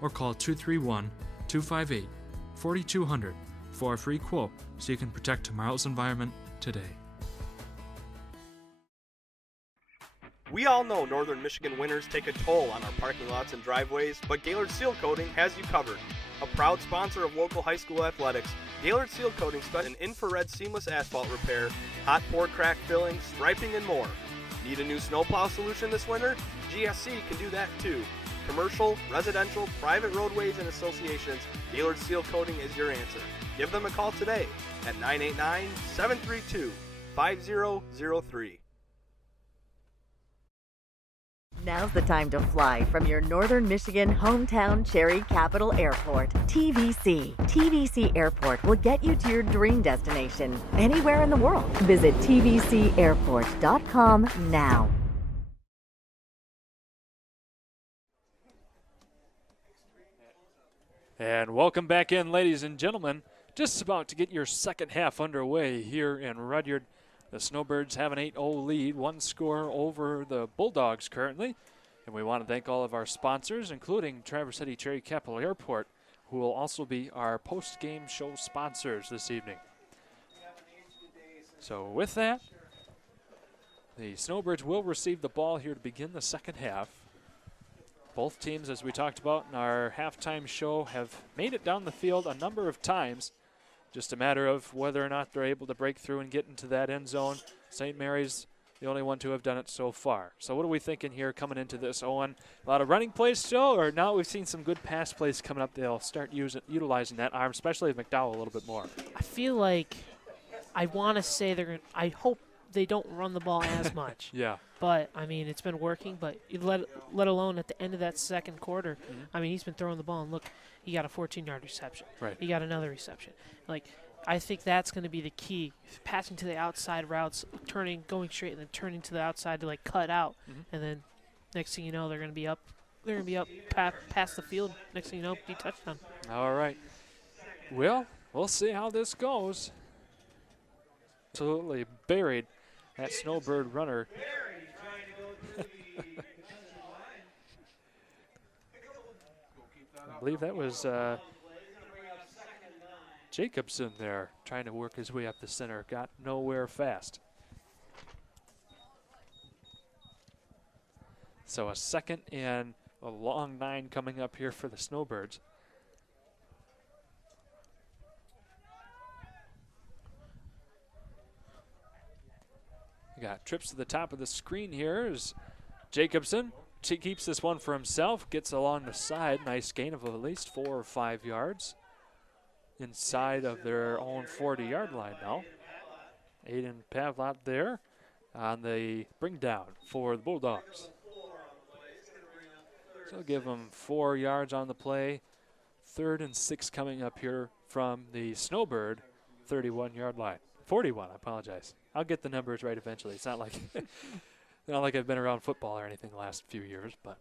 or call 231-258-4200 for a free quote so you can protect tomorrow's environment today. We all know northern Michigan winters take a toll on our parking lots and driveways, but Gaylord Seal Coating has you covered. A proud sponsor of local high school athletics, Gaylord Seal Coating specializes in infrared seamless asphalt repair, hot pour crack filling, striping, and more. Need a new snowplow solution this winter? GSC can do that too. Commercial, residential, private roadways, and associations, Gaylord Seal Coating is your answer. Give them a call today at 989-732-5003. Now's the time to fly from your northern Michigan hometown Cherry Capital Airport, TVC. TVC Airport will get you to your dream destination anywhere in the world. Visit tvcairport.com now. And welcome back in, ladies and gentlemen. Just about to get your second half underway here in Rudyard. The Snowbirds have an 8-0 lead, one score over the Bulldogs currently. And we want to thank all of our sponsors, including Traverse City Cherry Capital Airport, who will also be our post-game show sponsors this evening. So with that, the Snowbirds will receive the ball here to begin the second half. Both teams, as we talked about in our halftime show, have made it down the field a number of times. Just a matter of whether or not they're able to break through and get into that end zone. St. Mary's the only one to have done it so far. So what are we thinking here coming into this, Owen? A lot of running plays still, or now we've seen some good pass plays coming up. They'll start utilizing that arm, especially with McDowell a little bit more. I feel like I want to say they're going to – I hope they don't run the ball as much. Yeah. But, I mean, it's been working. But let alone at the end of that second quarter, I mean, he's been throwing the ball. And, look, he got a 14-yard reception. Right. He got another reception. Like, I think that's going to be the key. Passing to the outside routes, going straight and then turning to the outside to, like, cut out. And then next thing you know, they're going to be up. They're going to be up past the field. Next thing you know, be touchdown. All right. Well, we'll see how this goes. Absolutely buried that Snowbird runner. I believe that was Jacobson there trying to work his way up the center. Got nowhere fast. So a second and a long 9 coming up here for the Snowbirds. We got trips to the top of the screen here as Jacobson keeps this one for himself, gets along the side. Nice gain of at least 4 or 5 yards inside of their own 40-yard line now. Aiden Pavlot there on the bring down for the Bulldogs. So give them 4 yards on the play. 3rd and 6 coming up here from the Snowbird 31-yard line. 41, I apologize. I'll get the numbers right eventually. It's not like not like I've been around football or anything the last few years, but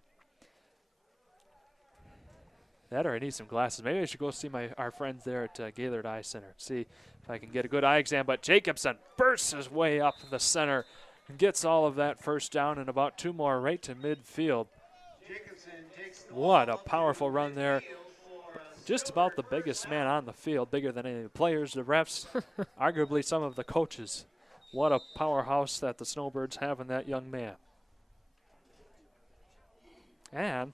that or I need some glasses. Maybe I should go see our friends there at Gaylord Eye Center. See if I can get a good eye exam. But Jacobson bursts his way up the center and gets all of that first down and about 2 more right to midfield. What a powerful run there. Just about the biggest man on the field, bigger than any of the players, the refs, arguably some of the coaches. What a powerhouse that the Snowbirds have in that young man. And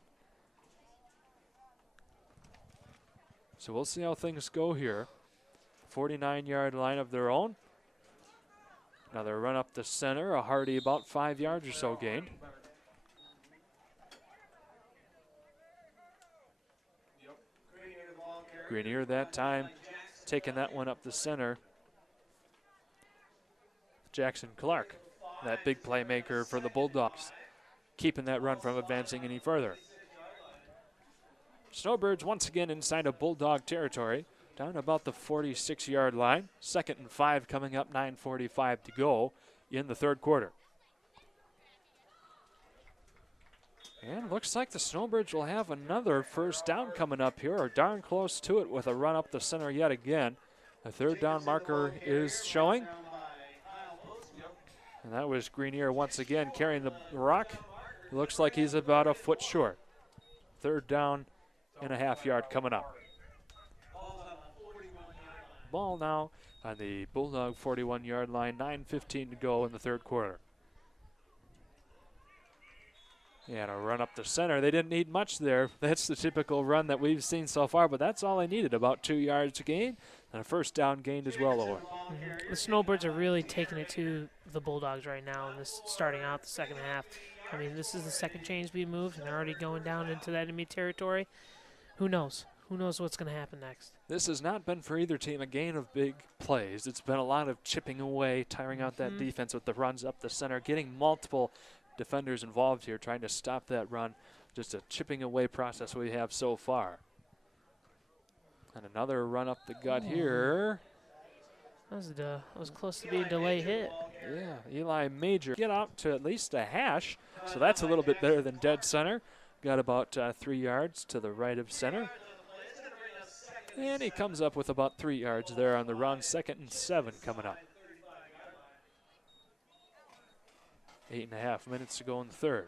so we'll see how things go here. 49-yard line of their own. Another run up the center, a hearty about 5 yards or so gained. Grenier that time, taking that one up the center. Jackson Clark, that big playmaker for the Bulldogs, keeping that run from advancing any further. Snowbirds once again inside of Bulldog territory, down about the 46-yard line. 2nd and 5 coming up, 9:45 to go. in the third quarter. And looks like the Snowbirds will have another first down coming up here, or darn close to it with a run up the center yet again. The third down marker is showing. And that was Greenier once again carrying the rock. It looks like he's about a foot short. Third down and a half yard coming up. Ball now on the Bulldog 41-yard line, 9:15 to go in the third quarter. And a run up the center. They didn't need much there. That's the typical run that we've seen so far, but that's all they needed, about 2 yards to gain, and a first down gained as well over. The Snowbirds are really taking it to the Bulldogs right now, and this starting out the second half. I mean, this is the second change being moved, and they're already going down into that enemy territory. Who knows? Who knows what's going to happen next? This has not been for either team a gain of big plays. It's been a lot of chipping away, tiring out that defense with the runs up the center, getting multiple defenders involved here, trying to stop that run. Just a chipping away process we have so far. And another run up the gut here. That was close to being a delay hit. Yeah, Eli Major get out to at least a hash, so that's a little bit better than dead center. Got about 3 yards to the right of center. And he comes up with about 3 yards there on the run. 2nd and 7 coming up. 8.5 minutes to go in the third.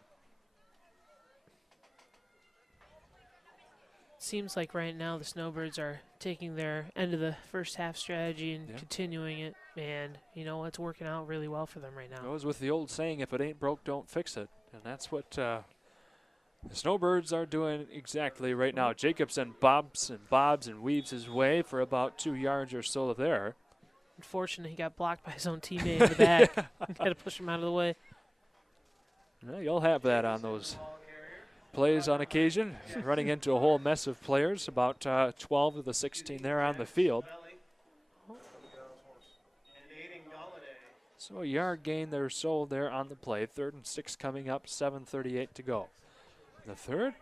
Seems like right now the Snowbirds are taking their end of the first half strategy and continuing it, and you know it's working out really well for them right now. Goes with the old saying, if it ain't broke, don't fix it. And that's what the Snowbirds are doing exactly right now. Jacobson bobs and weaves his way for about 2 yards or so there. Unfortunately, he got blocked by his own teammate in the back. Got to push him out of the way. Well, you'll have that on those plays on occasion. Running into a whole mess of players, about 12 of the 16 there on the field. So a yard gain there so there on the play. 3rd and 6 coming up, 7:38 to go. The third.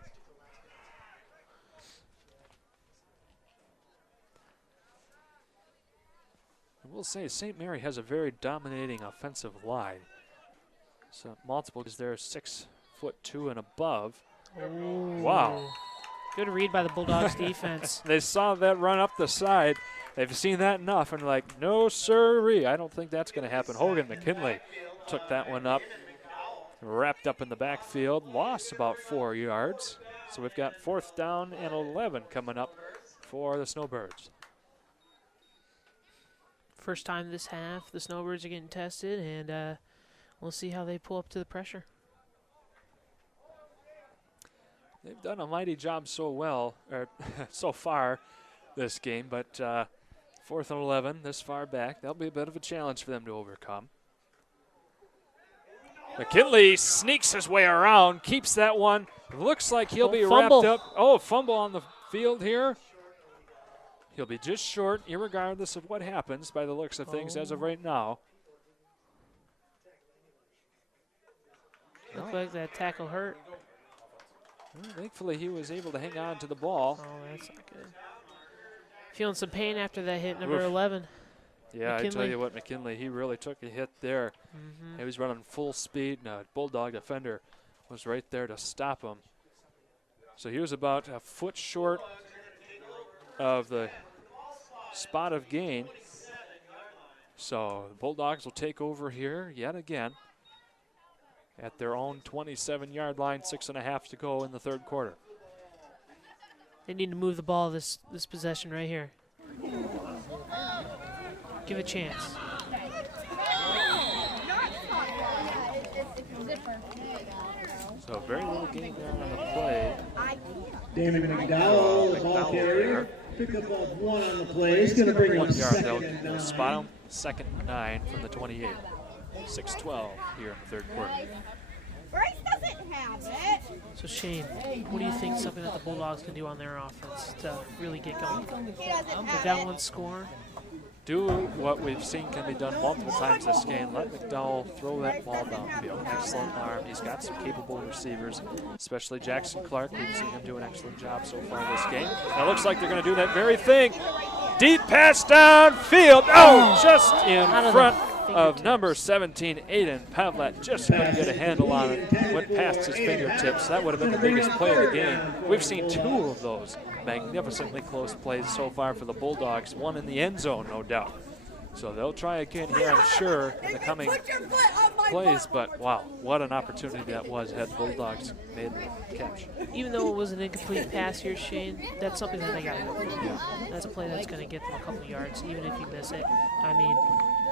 I will say St. Mary has a very dominating offensive line. So multiple is there, 6'2" and above. Ooh. Wow. Good read by the Bulldogs defense. They saw that run up the side. They've seen that enough and like, no sirree. I don't think that's going to happen. Hogan McKinley took that one up. Wrapped up in the backfield, lost about 4 yards. So we've got 4th down and 11 coming up for the Snowbirds. First time this half, the Snowbirds are getting tested, and we'll see how they pull up to the pressure. They've done a mighty job so far this game, but 4th and 11 this far back. That'll be a bit of a challenge for them to overcome. McKinley sneaks his way around, keeps that one. Looks like he'll be fumble. wrapped up. Oh, fumble on the field here. He'll be just short, irregardless of what happens by the looks of things as of right now. Looks like that tackle hurt. Well, thankfully, he was able to hang on to the ball. Oh, that's not good. Feeling some pain after that hit, number Oof. 11. Yeah, McKinley. I tell you what, McKinley, he really took a hit there. He was running full speed, and a Bulldog defender was right there to stop him. So he was about a foot short of the spot of gain. So the Bulldogs will take over here yet again at their own 27-yard line, 6.5 to go in the third quarter. They need to move the ball this possession right here. Give it a chance. So very little gain there on the play. Damon McDowell, the ball carrier, pick up of 1 on the play. He's going to bring up 1 yard. 2nd and 9. They'll spot him, 2nd and 9 from the 28. 6-12 here in the third quarter. Bryce doesn't have it. So Shane, what do you think something that the Bulldogs can do on their offense to really get going? He doesn't They're have down it. 1 score. Do what we've seen can be done multiple times this game. Let McDowell throw that ball downfield. Excellent arm. He's got some capable receivers, especially Jackson Clark. We've seen him do an excellent job so far this game. Now it looks like they're going to do that very thing. Deep pass downfield. Oh, just in front fingertips. number 17, Aiden Pavlat. Just couldn't get a handle on it. Went past his fingertips. That would have been the biggest play of the game. We've seen 2 of those magnificently close plays so far for the Bulldogs. One in the end zone, no doubt. So they'll try again here, I'm sure, in the coming plays. But, wow, what an opportunity that was had Bulldogs made the catch. Even though it was an incomplete pass here, Shane, that's something that they got to go for. That's a play that's going to get them a couple yards, even if you miss it. I mean,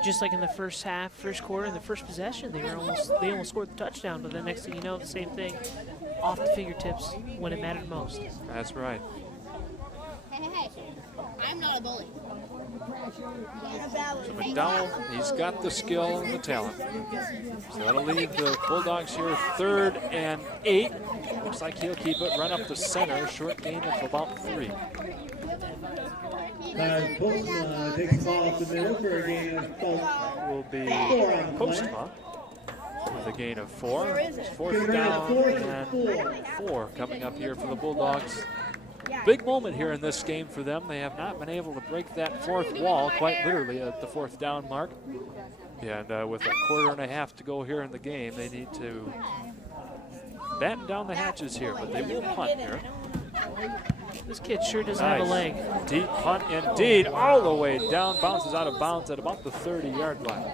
just like in the first half, first quarter, in the first possession, they almost scored the touchdown. But the next thing you know, the same thing, off the fingertips when it mattered most. That's right. Hey, I'm not a bully. So McDowell, he's got the skill and the talent. So that'll leave the Bulldogs here 3rd and 8. Looks like he'll keep it, run up the center, short gain of about 3. Postma takes the ball up the middle for a gain of 4. Will be Postma with a gain of 4. 4th down and 4 coming up here for the Bulldogs. Big moment here in this game for them. They have not been able to break that 4th wall, quite literally at the 4th down mark. And with a quarter and a half to go here in the game, they need to batten down the hatches here, but they will punt here. This kid sure doesn't have a leg. Deep punt indeed, all the way down, bounces out of bounds at about the 30-yard line.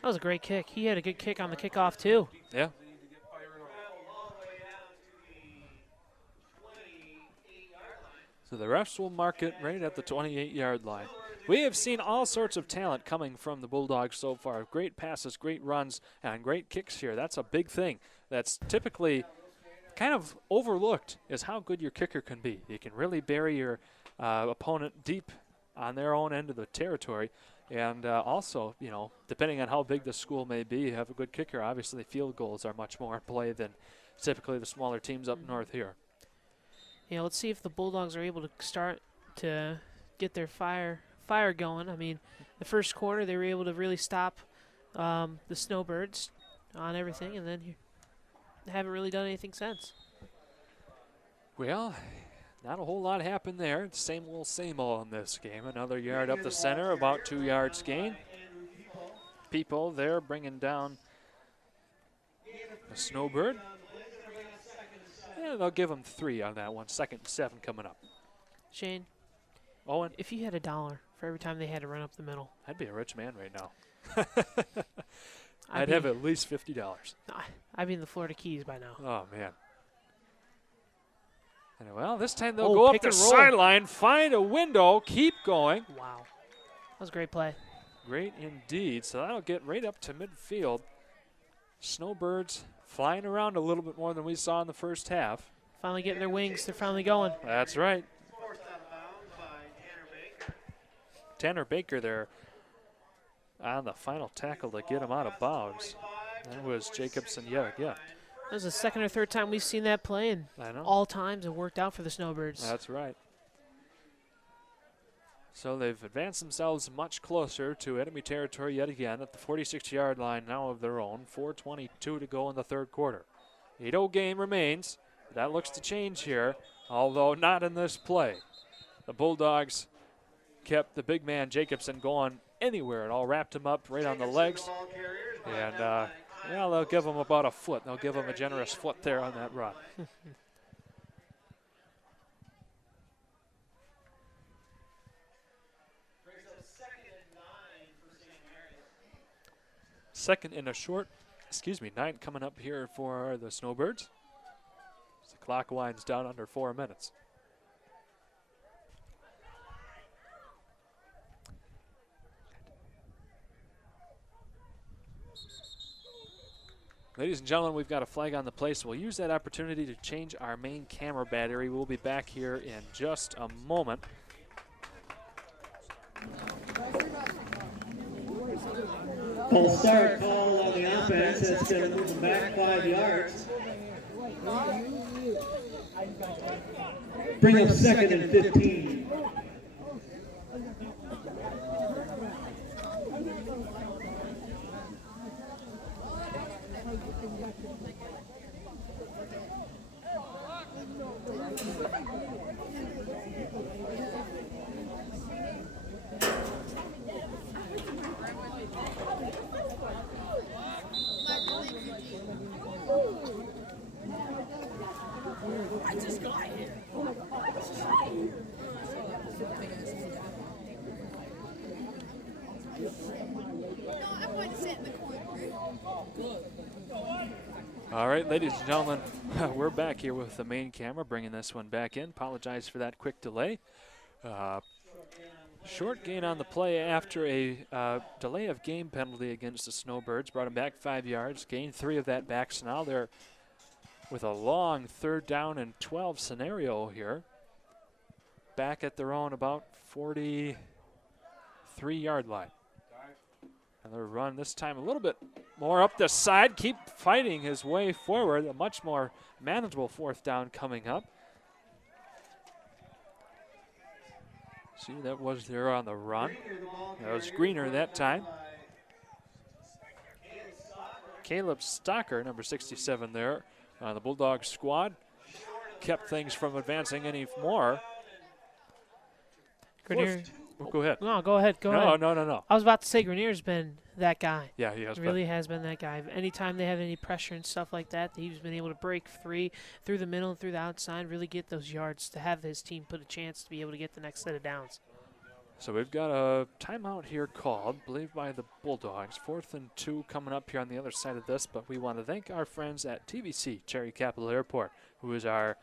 That was a great kick. He had a good kick on the kickoff, too. Yeah. So the refs will mark it right at the 28-yard line. We have seen all sorts of talent coming from the Bulldogs so far. Great passes, great runs, and great kicks here. That's a big thing. That's typically kind of overlooked, is how good your kicker can be. You can really bury your opponent deep on their own end of the territory. And also, you know, depending on how big the school may be, you have a good kicker. Obviously, field goals are much more in play than typically the smaller teams up north here. Yeah, let's see if the Bulldogs are able to start to get their fire going. I mean, the first quarter they were able to really stop the Snowbirds on everything, and then haven't really done anything since. Well, not a whole lot happened there. Same old in this game. Another yard up the center, about 2 yards gain. People there bringing down a Snowbird. Yeah, they'll give them 3 on that one. 2nd and 7 coming up. Shane, Owen, if you had $1 for every time they had to run up the middle, I'd be a rich man right now. I'd have at least $50. I'd be in the Florida Keys by now. Oh, man. And well, this time they'll go up the sideline, find a window, keep going. Wow. That was a great play. Great indeed. So that'll get right up to midfield. Snowbirds flying around a little bit more than we saw in the first half. Finally getting their wings. They're finally going. That's right. Tanner Baker there on the final tackle to get him out of bounds. That was Jacobson yet again. That was the 2nd or 3rd time we've seen that play, and all times it worked out for the Snowbirds. That's right. So they've advanced themselves much closer to enemy territory yet again at the 46-yard line now of their own. 4:22 to go in the 3rd quarter. 8-0 game remains. That looks to change here, although not in this play. The Bulldogs kept the big man Jacobson going anywhere. It all wrapped him up right on the legs. And, well, they'll give him about a foot. They'll give him a generous foot there on that run. Second and a short, 9 coming up here for the Snowbirds. As the clock winds down under 4 minutes. Ladies and gentlemen, we've got a flag on the play, so we'll use that opportunity to change our main camera battery. We'll be back here in just a moment. Full start call on the offense. That's going to move them back 5 yards. Bring up 2nd and 15. All right, ladies and gentlemen, we're back here with the main camera, bringing this one back in. Apologize for that quick delay. Short gain on the play after a delay of game penalty against the Snowbirds. Brought them back 5 yards, gained 3 of that back. So now they're with a long 3rd down and 12 scenario here. Back at their own about 43-yard line. Another run, this time a little bit more up the side. Keep fighting his way forward. A much more manageable 4th down coming up. See, that was there on the run. That was Greener that time. Caleb Stocker, number 67 there, on the Bulldogs squad. Kept things from advancing any more. Grenier. Oh, go ahead. No, go ahead. No. I was about to say Grenier's been that guy. Yeah, he has really has been that guy. Anytime they have any pressure and stuff like that, he's been able to break free through the middle and through the outside, really get those yards to have his team put a chance to be able to get the next set of downs. So we've got a timeout here called, I believe, by the Bulldogs. 4th and 2 coming up here on the other side of this, but we want to thank our friends at TVC, Cherry Capital Airport, who is our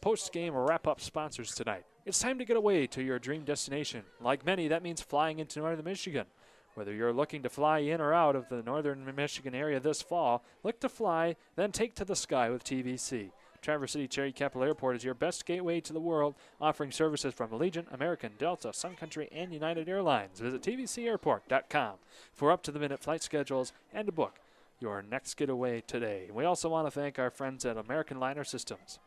post-game wrap-up sponsors tonight. It's time to get away to your dream destination. Like many, that means flying into northern Michigan. Whether you're looking to fly in or out of the northern Michigan area this fall, look to fly, then take to the sky with TVC. Traverse City Cherry Capital Airport is your best gateway to the world, offering services from Allegiant, American, Delta, Sun Country, and United Airlines. Visit tvcairport.com for up-to-the-minute flight schedules and to book your next getaway today. We also want to thank our friends at American Liner Systems.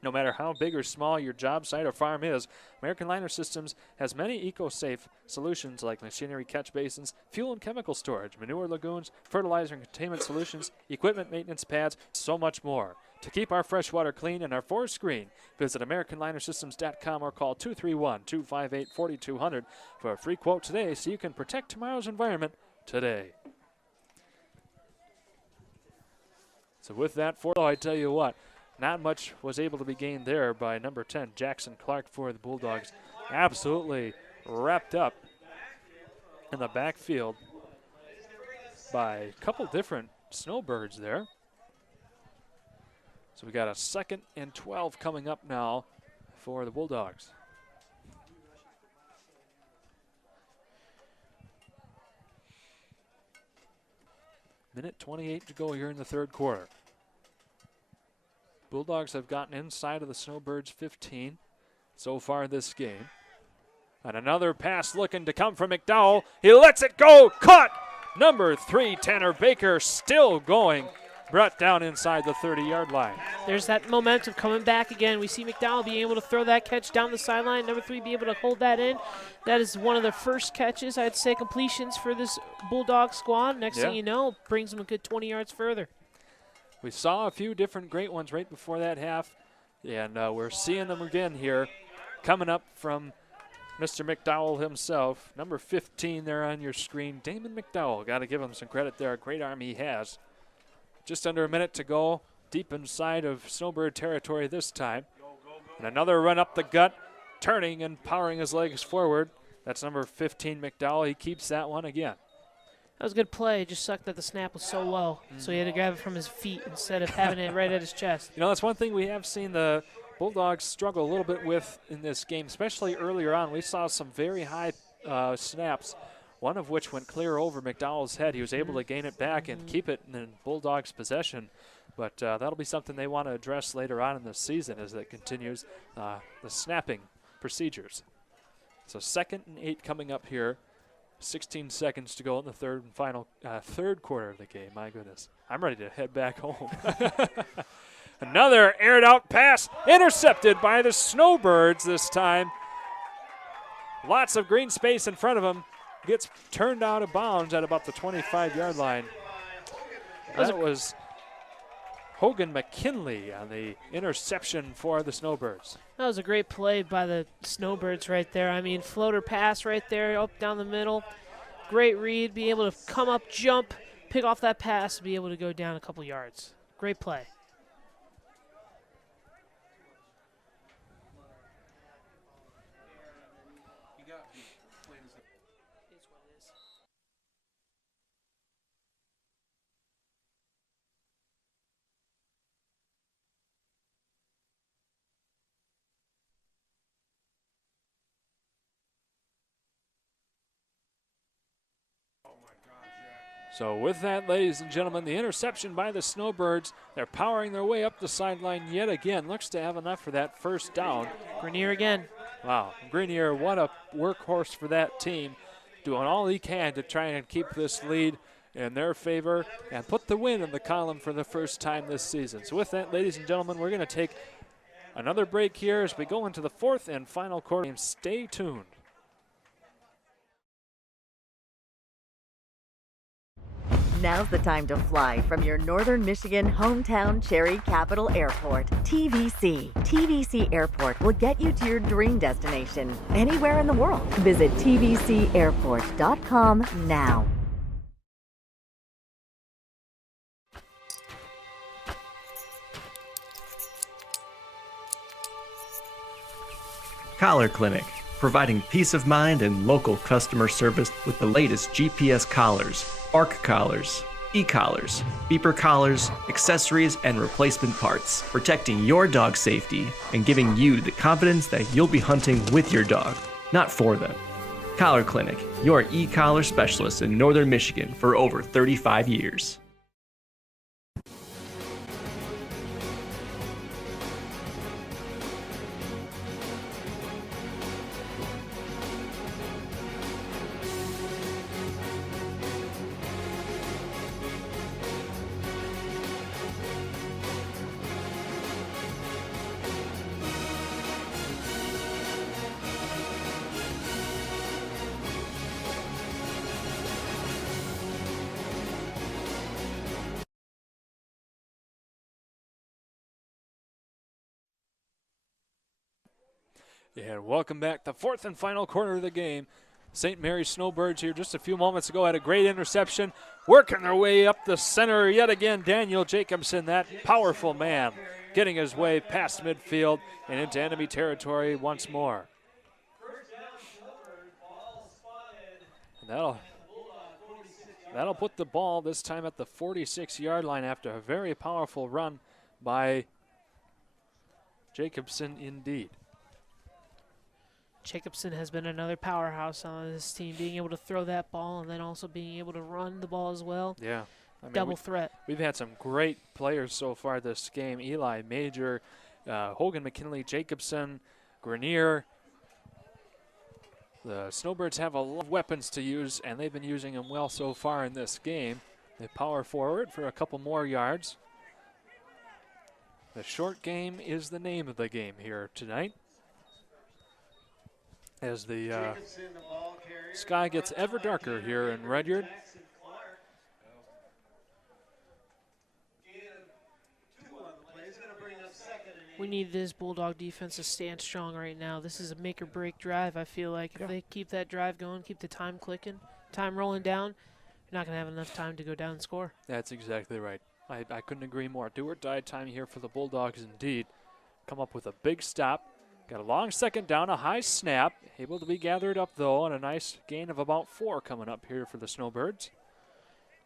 No matter how big or small your job site or farm is, American Liner Systems has many eco-safe solutions like machinery catch basins, fuel and chemical storage, manure lagoons, fertilizer and containment solutions, equipment maintenance pads, so much more. To keep our fresh water clean and our forest green, visit AmericanLinerSystems.com or call 231-258-4200 for a free quote today so you can protect tomorrow's environment today. So with that, I tell you what, not much was able to be gained there by number 10, Jackson Clark, for the Bulldogs. Absolutely wrapped up in the backfield by a couple different Snowbirds there. So we got a 2nd and 12 coming up now for the Bulldogs. Minute 28 to go here in the 3rd quarter. Bulldogs have gotten inside of the Snowbirds 15 so far this game. And another pass looking to come from McDowell. He lets it go. Caught. Number 3, Tanner Baker, still going. Brought down inside the 30-yard line. There's that momentum coming back again. We see McDowell being able to throw that catch down the sideline. Number 3 be able to hold that in. That is one of the first catches, I'd say, completions for this Bulldog squad. Next thing you know, brings them a good 20 yards further. We saw a few different great ones right before that half, and we're seeing them again here. Coming up from Mr. McDowell himself, number 15 there on your screen, Damon McDowell. Got to give him some credit there. Great arm he has. Just under a minute to go, deep inside of Snowbird territory this time. And another run up the gut, turning and powering his legs forward. That's number 15, McDowell. He keeps that one again. That was a good play. It just sucked that the snap was so low, so he had to grab it from his feet instead of having it right at his chest. You know, that's one thing we have seen the Bulldogs struggle a little bit with in this game, especially earlier on. We saw some very high snaps, one of which went clear over McDowell's head. He was able to gain it back and keep it in Bulldogs' possession. But that'll be something they want to address later on in the season as it continues the snapping procedures. So 2nd and 8 coming up here. 16 seconds to go in the third quarter of the game. My goodness. I'm ready to head back home. Another aired out pass intercepted by the Snowbirds this time. Lots of green space in front of him. Gets turned out of bounds at about the 25-yard line. That was Hogan McKinley on the interception for the Snowbirds. That was a great play by the Snowbirds right there. I mean, floater pass right there, up down the middle. Great read, be able to come up, jump, pick off that pass, be able to go down a couple yards. Great play. So with that, ladies and gentlemen, the interception by the Snowbirds. They're powering their way up the sideline yet again. Looks to have enough for that first down. Grenier again. Wow, Grenier, what a workhorse for that team. Doing all he can to try and keep this lead in their favor and put the win in the column for the first time this season. So with that, ladies and gentlemen, we're going to take another break here as we go into the fourth and final quarter. Stay tuned. Now's the time to fly from your Northern Michigan hometown Cherry Capital Airport. TVC. TVC Airport will get you to your dream destination anywhere in the world. Visit tvcairport.com now. Collar Clinic, providing peace of mind and local customer service with the latest GPS collars, ARC collars, e-collars, beeper collars, accessories, and replacement parts, protecting your dog's safety and giving you the confidence that you'll be hunting with your dog, not for them. Collar Clinic, your e-collar specialist in Northern Michigan for over 35 years. And welcome back. The fourth and final quarter of the game. St. Mary's Snowbirds here just a few moments ago had a great interception. Working their way up the center yet again. Daniel Jacobson, that powerful man, getting his way past midfield and into enemy territory once more. And that'll put the ball this time at the 46-yard line after a very powerful run by Jacobson indeed. Jacobson has been another powerhouse on this team, being able to throw that ball and then also being able to run the ball as well. Yeah. I mean, double threat. We've had some great players so far this game. Eli Major, Hogan McKinley, Jacobson, Grenier. The Snowbirds have a lot of weapons to use, and they've been using them well so far in this game. They power forward for a couple more yards. The short game is the name of the game here tonight, as the sky gets ever darker here in Rudyard. We need this Bulldog defense to stand strong right now. This is a make-or-break drive, I feel like. If they keep that drive going, keep the time clicking, time rolling down, you're not going to have enough time to go down and score. That's exactly right. I couldn't agree more. Do-or-die time here for the Bulldogs indeed. Come up with a big stop. Got a long second down, a high snap. Able to be gathered up, though, and a nice gain of about 4 coming up here for the Snowbirds.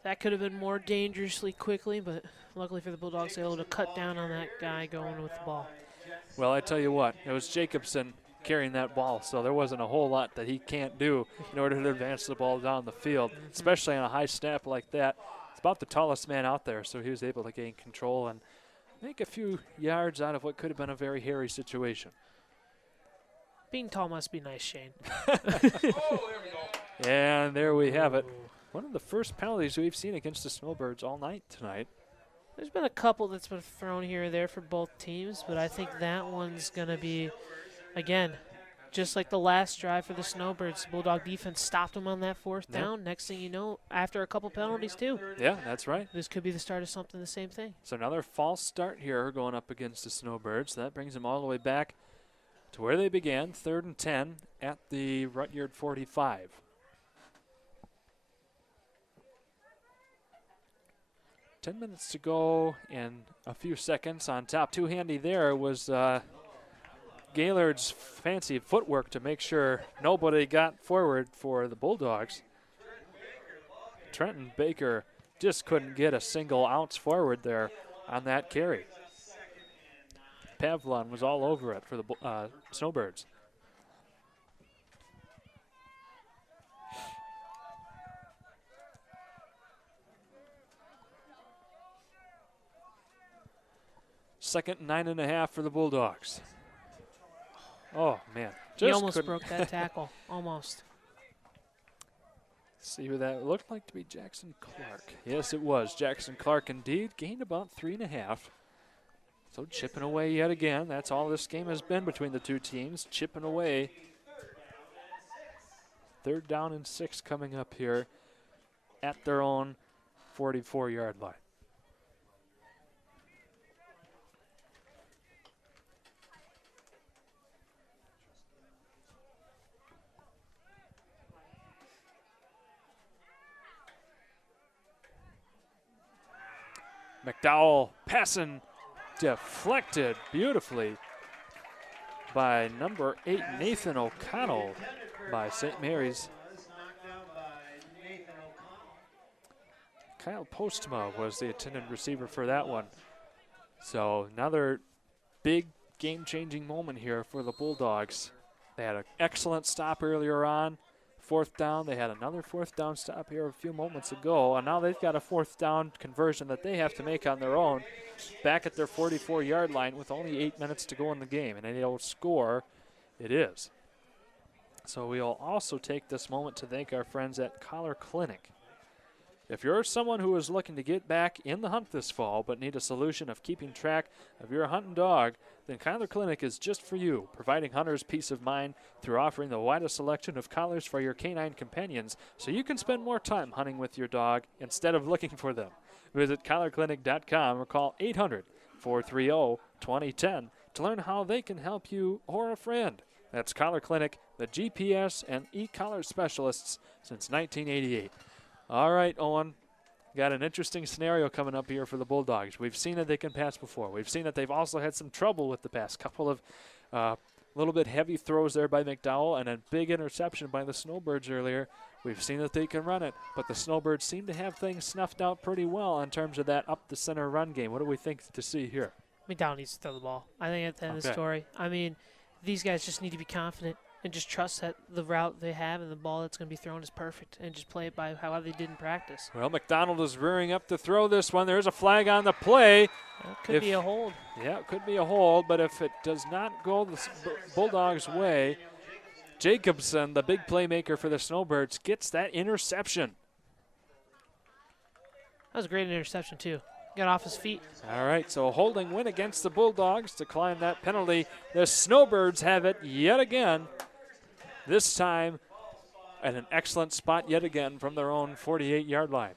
That could have been more dangerously quickly, but luckily for the Bulldogs, they were able to cut down on that guy going with the ball. Well, I tell you what, it was Jacobson carrying that ball, so there wasn't a whole lot that he can't do in order to advance the ball down the field, especially on a high snap like that. It's about the tallest man out there, so he was able to gain control and make a few yards out of what could have been a very hairy situation. Being tall must be nice, Shane. And there we have it. One of the first penalties we've seen against the Snowbirds all night tonight. There's been a couple that's been thrown here or there for both teams, but I think that one's going to be, again, just like the last drive for the Snowbirds. The Bulldog defense stopped them on that fourth down. Next thing you know, after a couple penalties too. Yeah, that's right. This could be the start of something the same thing. So another false start here going up against the Snowbirds. That brings them all the way back to where they began, 3rd and 10 at the Rudyard 45. Ten minutes to go and a few seconds on top. Too handy there was Gaylord's fancy footwork to make sure nobody got forward for the Bulldogs. Trenton Baker just couldn't get a single ounce forward there on that carry. Pavlon was all over it for the Snowbirds. 2nd and 9.5 for the Bulldogs. Oh, man. He almost broke that tackle. Almost. See who that looked like to be Jackson Clark. Yes, it was. Jackson Clark indeed. Gained about 3.5. So chipping away yet again. That's all this game has been between the two teams. Chipping away. 3rd down and 6 coming up here at their own 44-yard line. McDowell passing, deflected beautifully by number 8, Nathan O'Connell by St. Mary's. Kyle Postma was the intended receiver for that one. So another big game-changing moment here for the Bulldogs. They had an excellent stop earlier on. 4th down. They had another 4th down stop here a few moments ago, and now they've got a 4th down conversion that they have to make on their own back at their 44-yard line with only 8 minutes to go in the game, and they'll score. It is. So we'll also take this moment to thank our friends at Collar Clinic. If you're someone who is looking to get back in the hunt this fall but need a solution of keeping track of your hunting dog, then Collar Clinic is just for you, providing hunters peace of mind through offering the widest selection of collars for your canine companions so you can spend more time hunting with your dog instead of looking for them. Visit collarclinic.com or call 800-430-2010 to learn how they can help you or a friend. That's Collar Clinic, the GPS and e-collar specialists since 1988. All right, Owen, got an interesting scenario coming up here for the Bulldogs. We've seen that they can pass before. We've seen that they've also had some trouble with the pass. Couple of little bit heavy throws there by McDowell and a big interception by the Snowbirds earlier. We've seen that they can run it, but the Snowbirds seem to have things snuffed out pretty well in terms of that up-the-center run game. What do we think to see here? McDowell needs to throw the ball. I think at the end of the story. I mean, these guys just need to be confident and just trust that the route they have and the ball that's going to be thrown is perfect and just play it by how they did in practice. Well, McDonald is rearing up to throw this one. There's a flag on the play. That could be a hold. Yeah, it could be a hold, but if it does not go the Bulldogs' way, Jacobson, the big playmaker for the Snowbirds, gets that interception. That was a great interception, too. Got off his feet. All right, so a holding win against the Bulldogs to climb that penalty. The Snowbirds have it yet again. This time at an excellent spot yet again from their own 48-yard line.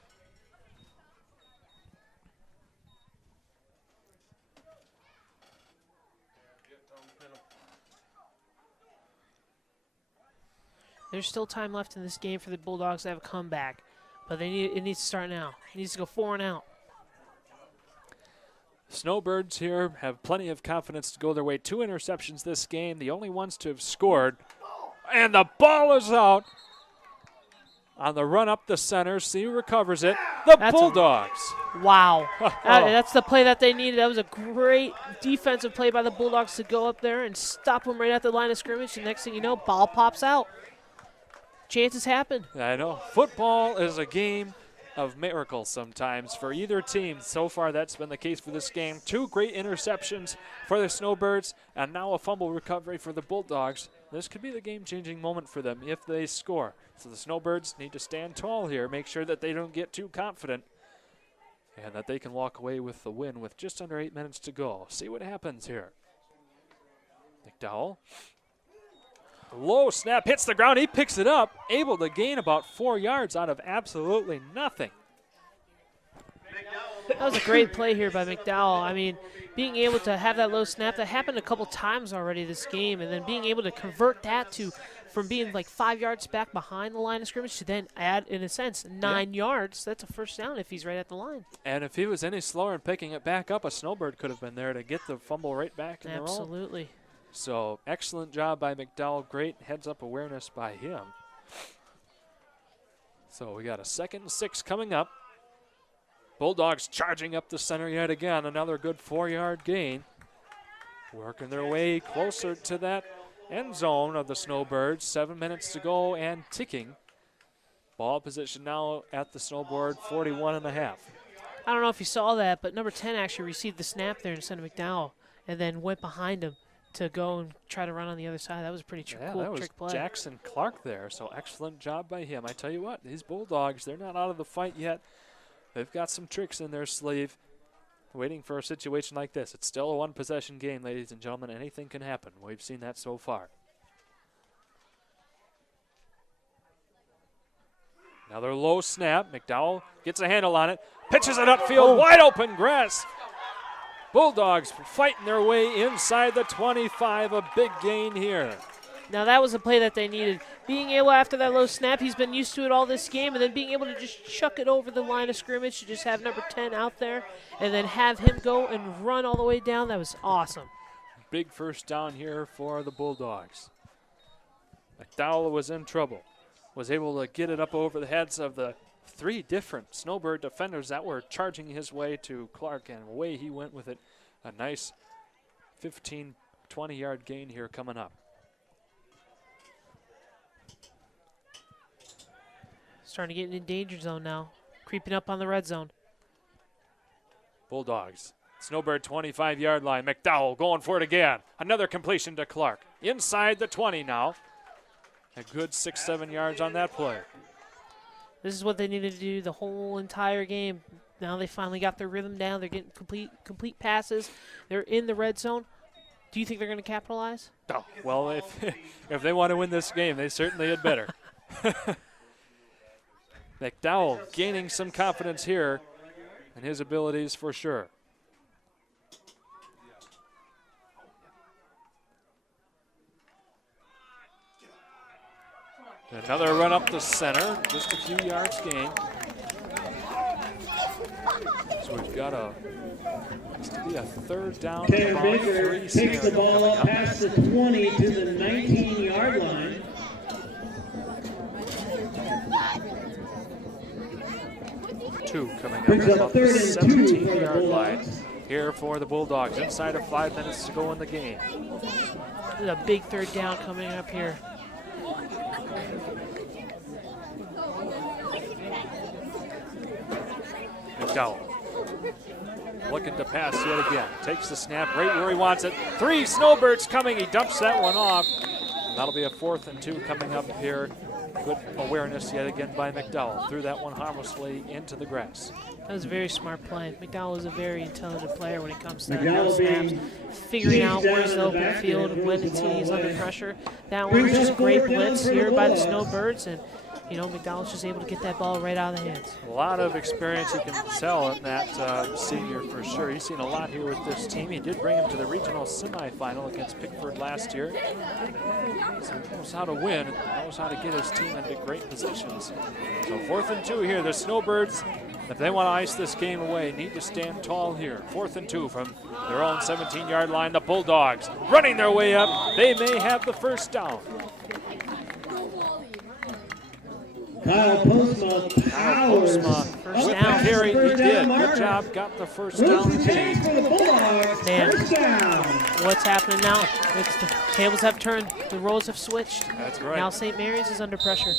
There's still time left in this game for the Bulldogs to have a comeback, but it needs to start now. It needs to go 4 and out. Snowbirds here have plenty of confidence to go their way. 2 interceptions this game, the only ones to have scored. And the ball is out on the run up the center. See who recovers it. That's Bulldogs. Wow. That's the play that they needed. That was a great defensive play by the Bulldogs to go up there and stop them right at the line of scrimmage. And next thing you know, ball pops out. Chances happen. I know. Football is a game of miracles sometimes for either team. So far, that's been the case for this game. 2 great interceptions for the Snowbirds, and now a fumble recovery for the Bulldogs. This could be the game-changing moment for them if they score. So the Snowbirds need to stand tall here, make sure that they don't get too confident, and that they can walk away with the win with just under 8 minutes to go. See what happens here. McDowell. Low snap, hits the ground, he picks it up, able to gain about 4 yards out of absolutely nothing. That was a great play here by McDowell. I mean, being able to have that low snap, that happened a couple times already this game, and then being able to convert that from being like 5 yards back behind the line of scrimmage to then add, in a sense, 9 yards. That's a first down if he's right at the line. And if he was any slower in picking it back up, a Snowbird could have been there to get the fumble right back in the roll. Absolutely. So excellent job by McDowell. Great heads-up awareness by him. So we got a 2nd and 6 coming up. Bulldogs charging up the center yet again. Another good 4-yard gain. Working their way closer to that end zone of the Snowbirds. 7 minutes to go and ticking. Ball position now at the Snowbird 41.5. I don't know if you saw that, but number 10 actually received the snap there instead of McDowell and then went behind him to go and try to run on the other side. That was a pretty cool trick play. Jackson Clark there, so excellent job by him. I tell you what, these Bulldogs, they're not out of the fight yet. They've got some tricks in their sleeve, waiting for a situation like this. It's still a one-possession game, ladies and gentlemen. Anything can happen. We've seen that so far. Another low snap. McDowell gets a handle on it, pitches it upfield, wide open grass. Bulldogs fighting their way inside the 25, a big gain here. Now that was a play that they needed. Being able, after that low snap, he's been used to it all this game, and then being able to just chuck it over the line of scrimmage to just have number 10 out there and then have him go and run all the way down, that was awesome. Big first down here for the Bulldogs. McDowell was in trouble. Was able to get it up over the heads of the 3 different Snowbird defenders that were charging his way to Clark, and away he went with it. A nice 15, 20-yard gain here coming up. Starting to get in the danger zone now, creeping up on the red zone. Bulldogs, Snowbird 25-yard line. McDowell going for it again. Another completion to Clark. Inside the 20 now. A good 6-7 yards on that play. This is what they needed to do the whole entire game. Now they finally got their rhythm down. They're getting complete passes. They're in the red zone. Do you think they're going to capitalize? Oh, well, if they want to win this game, they certainly had better. McDowell gaining some confidence here in his abilities for sure. Another run up the center, just a few yards gain. So we've got to be a third down. Tanner Baker takes the ball up past the 20 to the 19-yard line. Two coming up about the 17-yard line here for the Bulldogs. Inside of 5 minutes to go in the game. There's a big third down coming up here. McDowell looking to pass yet again. Takes the snap right where he wants it. 3 Snowbirds coming. He dumps that one off. And that'll be a 4th and 2 coming up here. Good awareness yet again by McDowell. Threw that one harmlessly into the grass. That was a very smart play. McDowell is a very intelligent player when it comes to that snaps, figuring out where's the open field, when he's under pressure. That one was just great blitz here by the Snowbirds, and you know, McDowell's just able to get that ball right out of the hands. A lot of experience you can tell in that senior for sure. He's seen a lot here with this team. He did bring him to the regional semifinal against Pickford last year. So he knows how to win and knows how to get his team into great positions. So 4th and 2 here. The Snowbirds, if they want to ice this game away, need to stand tall here. 4th and 2 from their own 17-yard line. The Bulldogs running their way up. They may have the first down. Kyle Postma powers up with the carry. He did. Good job. Got the first down. Man, what's happening now? The tables have turned. The roles have switched. That's right. Now St. Mary's is under pressure.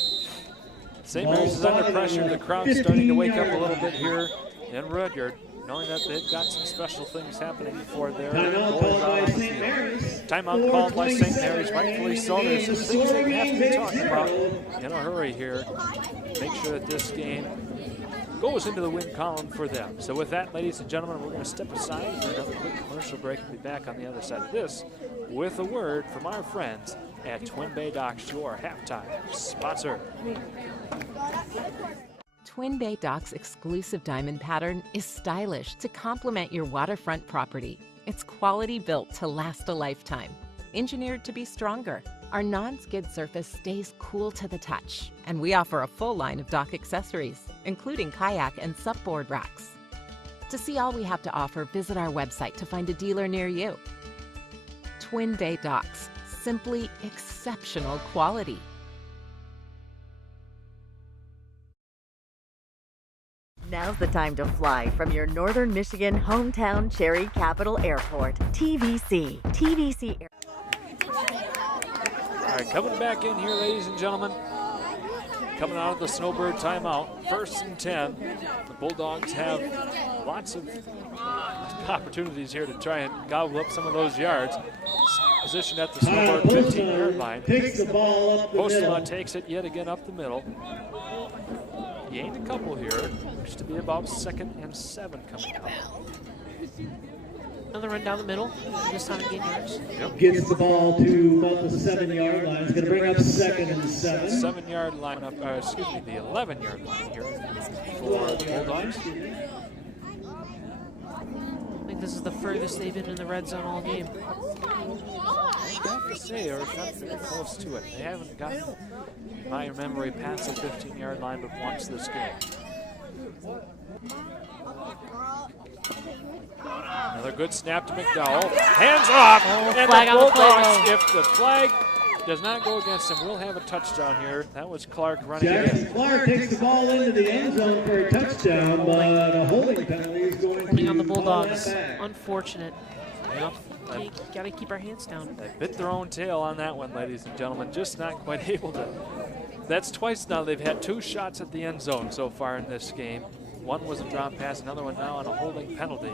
St. Mary's is under pressure. The crowd's starting to wake up a little bit here in Rudyard, knowing that they've got some special things happening for their goals out on the field. Timeout called by St. Mary's, rightfully so. There's some things they have to be talking about in a hurry here. Make sure that this game goes into the win column for them. So with that, ladies and gentlemen, we're going to step aside for another quick commercial break and be back on the other side of this with a word from our friends at Twin Bay Docks, your halftime sponsor. Twin Bay Docks' exclusive diamond pattern is stylish to complement your waterfront property. It's quality built to last a lifetime. Engineered to be stronger, our non-skid surface stays cool to the touch, and we offer a full line of dock accessories, including kayak and supboard racks. To see all we have to offer, visit our website to find a dealer near you. Twin Bay Docks, simply exceptional quality. Now's the time to fly from your Northern Michigan hometown Cherry Capital Airport. TVC. TVC Airport. All right, coming back in here, ladies and gentlemen. coming out of the Snowbird timeout. 1st and 10. The Bulldogs have lots of opportunities here to try and gobble up some of those yards. Positioned at the Snowbird 15-yard line. Takes the ball up the middle. Postma takes it yet again up the middle. Gained a couple here. Looks to be about 2nd and 7 coming up. Another run down the middle. This time gain yards. Yep. Gets the ball to about the 7-yard line. It's going to bring up 2nd and 7. 7-yard line up, excuse me, the 11-yard line here for the Bulldogs. I think this is the furthest they've been in the red zone all game. I have to say, or not very close to it. They haven't gotten, in my memory, past the 15-yard line but once this game. Another good snap to McDowell. Hands off! And flag the on the play. Bulldogs, if the flag does not go against him, we'll have a touchdown here. That was Clark running Jackson in. Clark takes the ball into the end zone for a touchdown, but a holding penalty is going to On the call Bulldogs. that back. Unfortunate. Yep. Got to keep our hands down. They bit their own tail on that one, ladies and gentlemen. Just not quite able to. That's twice now they've had 2 shots at the end zone so far in this game. One was a drop pass, another one now on a holding penalty.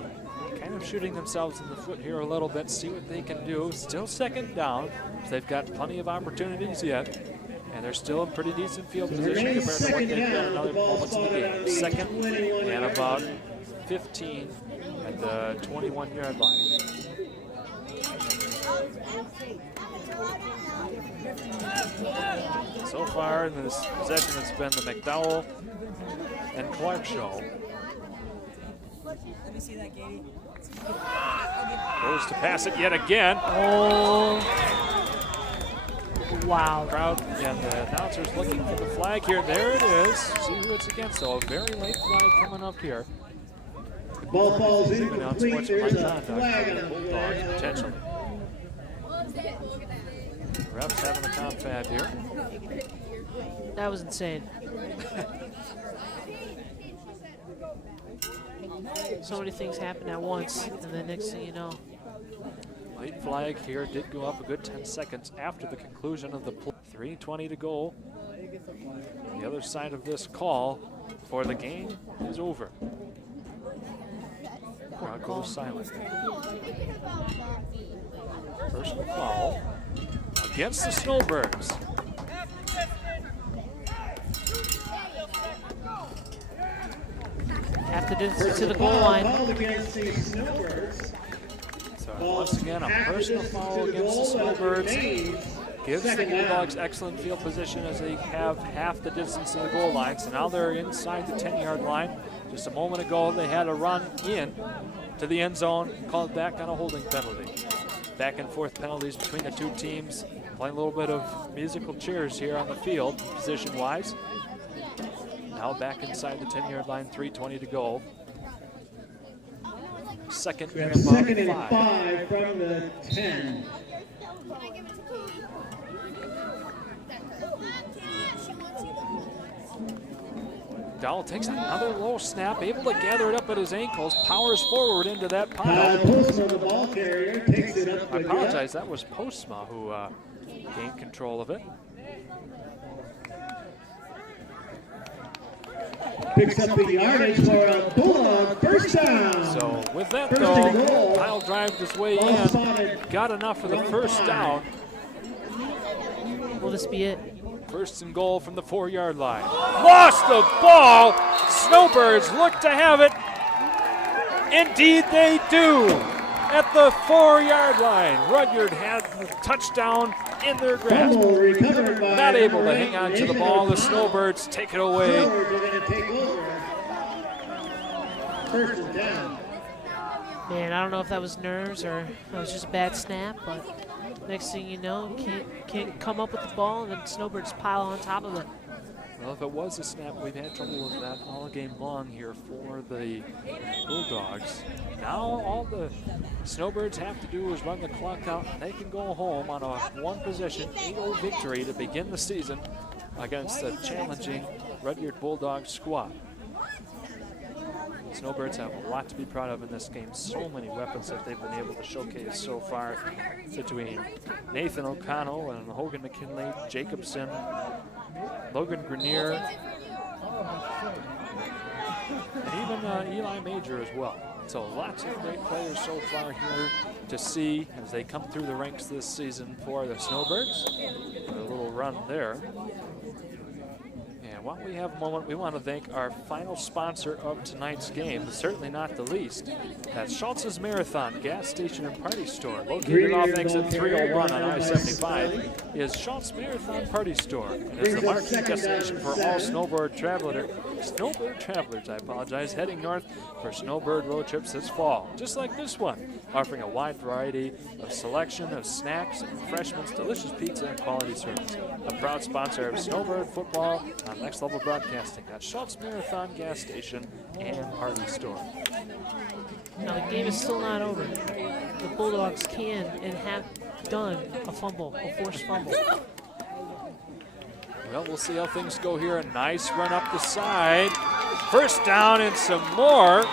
Kind of shooting themselves in the foot here a little bit, see what they can do. Still 2nd down. So they've got plenty of opportunities yet. And they're still in pretty decent field position compared to what they've done in other moments in the game. 2nd and about 15 at the 21-yard line. So far in this possession, it's been the McDowell and Clark show. Let me see that, Katie. Goes to pass it yet again. Oh. Wow. Crowd and the announcers looking for the flag here. There it is. See who it's against, though. A very late flag coming up here. Ball falls Even incomplete. There's a flag on the Bulldogs potentially. Refs having a confab here. That was insane. So many things happen at once, and then next thing you know. Late flag here did go up a good 10 seconds after the conclusion of the play. 3:20 to go. The other side of this call for the game is over. Crowd goes silent. Personal foul against the Snowbirds. After this to the goal line. So once again, a personal foul against the Snowbirds. Gives the Bulldogs excellent field position as they have half the distance to the goal line. So now they're inside the 10-yard line. Just a moment ago, they had a run in to the end zone, called back on a holding penalty. Back and forth penalties between the two teams. Playing a little bit of musical chairs here on the field, position-wise. Now back inside the 10-yard line, 3:20 to go. 2nd and about 2nd and 5 from the 10. Dowell takes another low snap, able to gather it up at his ankles, powers forward into that pile. Postma, the ball carrier, takes it up. I apologize, that was Postma who gained control of it. Picks up the yardage for a Bulldog first down. So with that though, Kyle drives his way in, got enough for the first down. Will this be it? 1st and goal from the 4-yard line. Lost the ball. Snowbirds look to have it. Indeed they do. At the 4-yard line, Rudyard had the touchdown in their grasp. Not able to hang on to the ball. The Snowbirds take it away. First and down. Man, I don't know if that was nerves or it was just a bad snap, but next thing you know, can't come up with the ball, and then Snowbirds pile on top of it. Well, if it was a snap, we've had trouble with that all game long here for the Bulldogs. Now all the Snowbirds have to do is run the clock out, and they can go home on a one-possession 8-0 victory to begin the season against the challenging Rudyard Bulldogs squad. Snowbirds have a lot to be proud of in this game. So many weapons that they've been able to showcase so far between Nathan O'Connell and Hogan McKinley, Jacobson, Logan Grenier, and even Eli Major as well. So lots of great players so far here to see as they come through the ranks this season for the Snowbirds. A little run there. And while we have a moment, we want to thank our final sponsor of tonight's game, but certainly not the least. That's Schultz's Marathon Gas Station and Party Store. Located off exit 301 on I-75 is Schultz Marathon Party Store. And it's the marquee destination for all snowbird travelers, heading north for snowbird road trips this fall. Just like this one, offering a wide variety of selection of snacks and refreshments, delicious pizza, and quality service. A proud sponsor of snowbird football on Next Level Broadcasting at Schultz Marathon Gas Station and Party Store. Now the game is still not over. The Bulldogs can and have done a fumble, a forced fumble. Well, we'll see how things go here. A nice run up the side. First down and some more.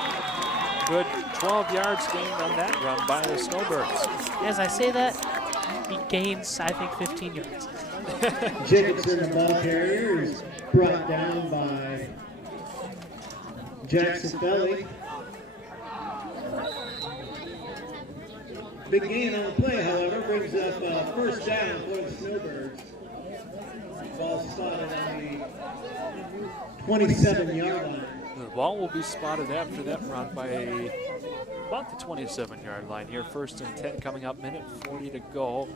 Good 12 yards gained on that run by the Snowbirds. As I say that, he gains, I think, 15 yards. Jacobson, the ball carrier, is brought down by Jackson Felly. Big gain on the play, however, brings up first down for the Snowbirds. Ball spotted on the 27-yard line. The ball will be spotted after that run by about the 27-yard line here. First and 10 coming up, minute 40 to go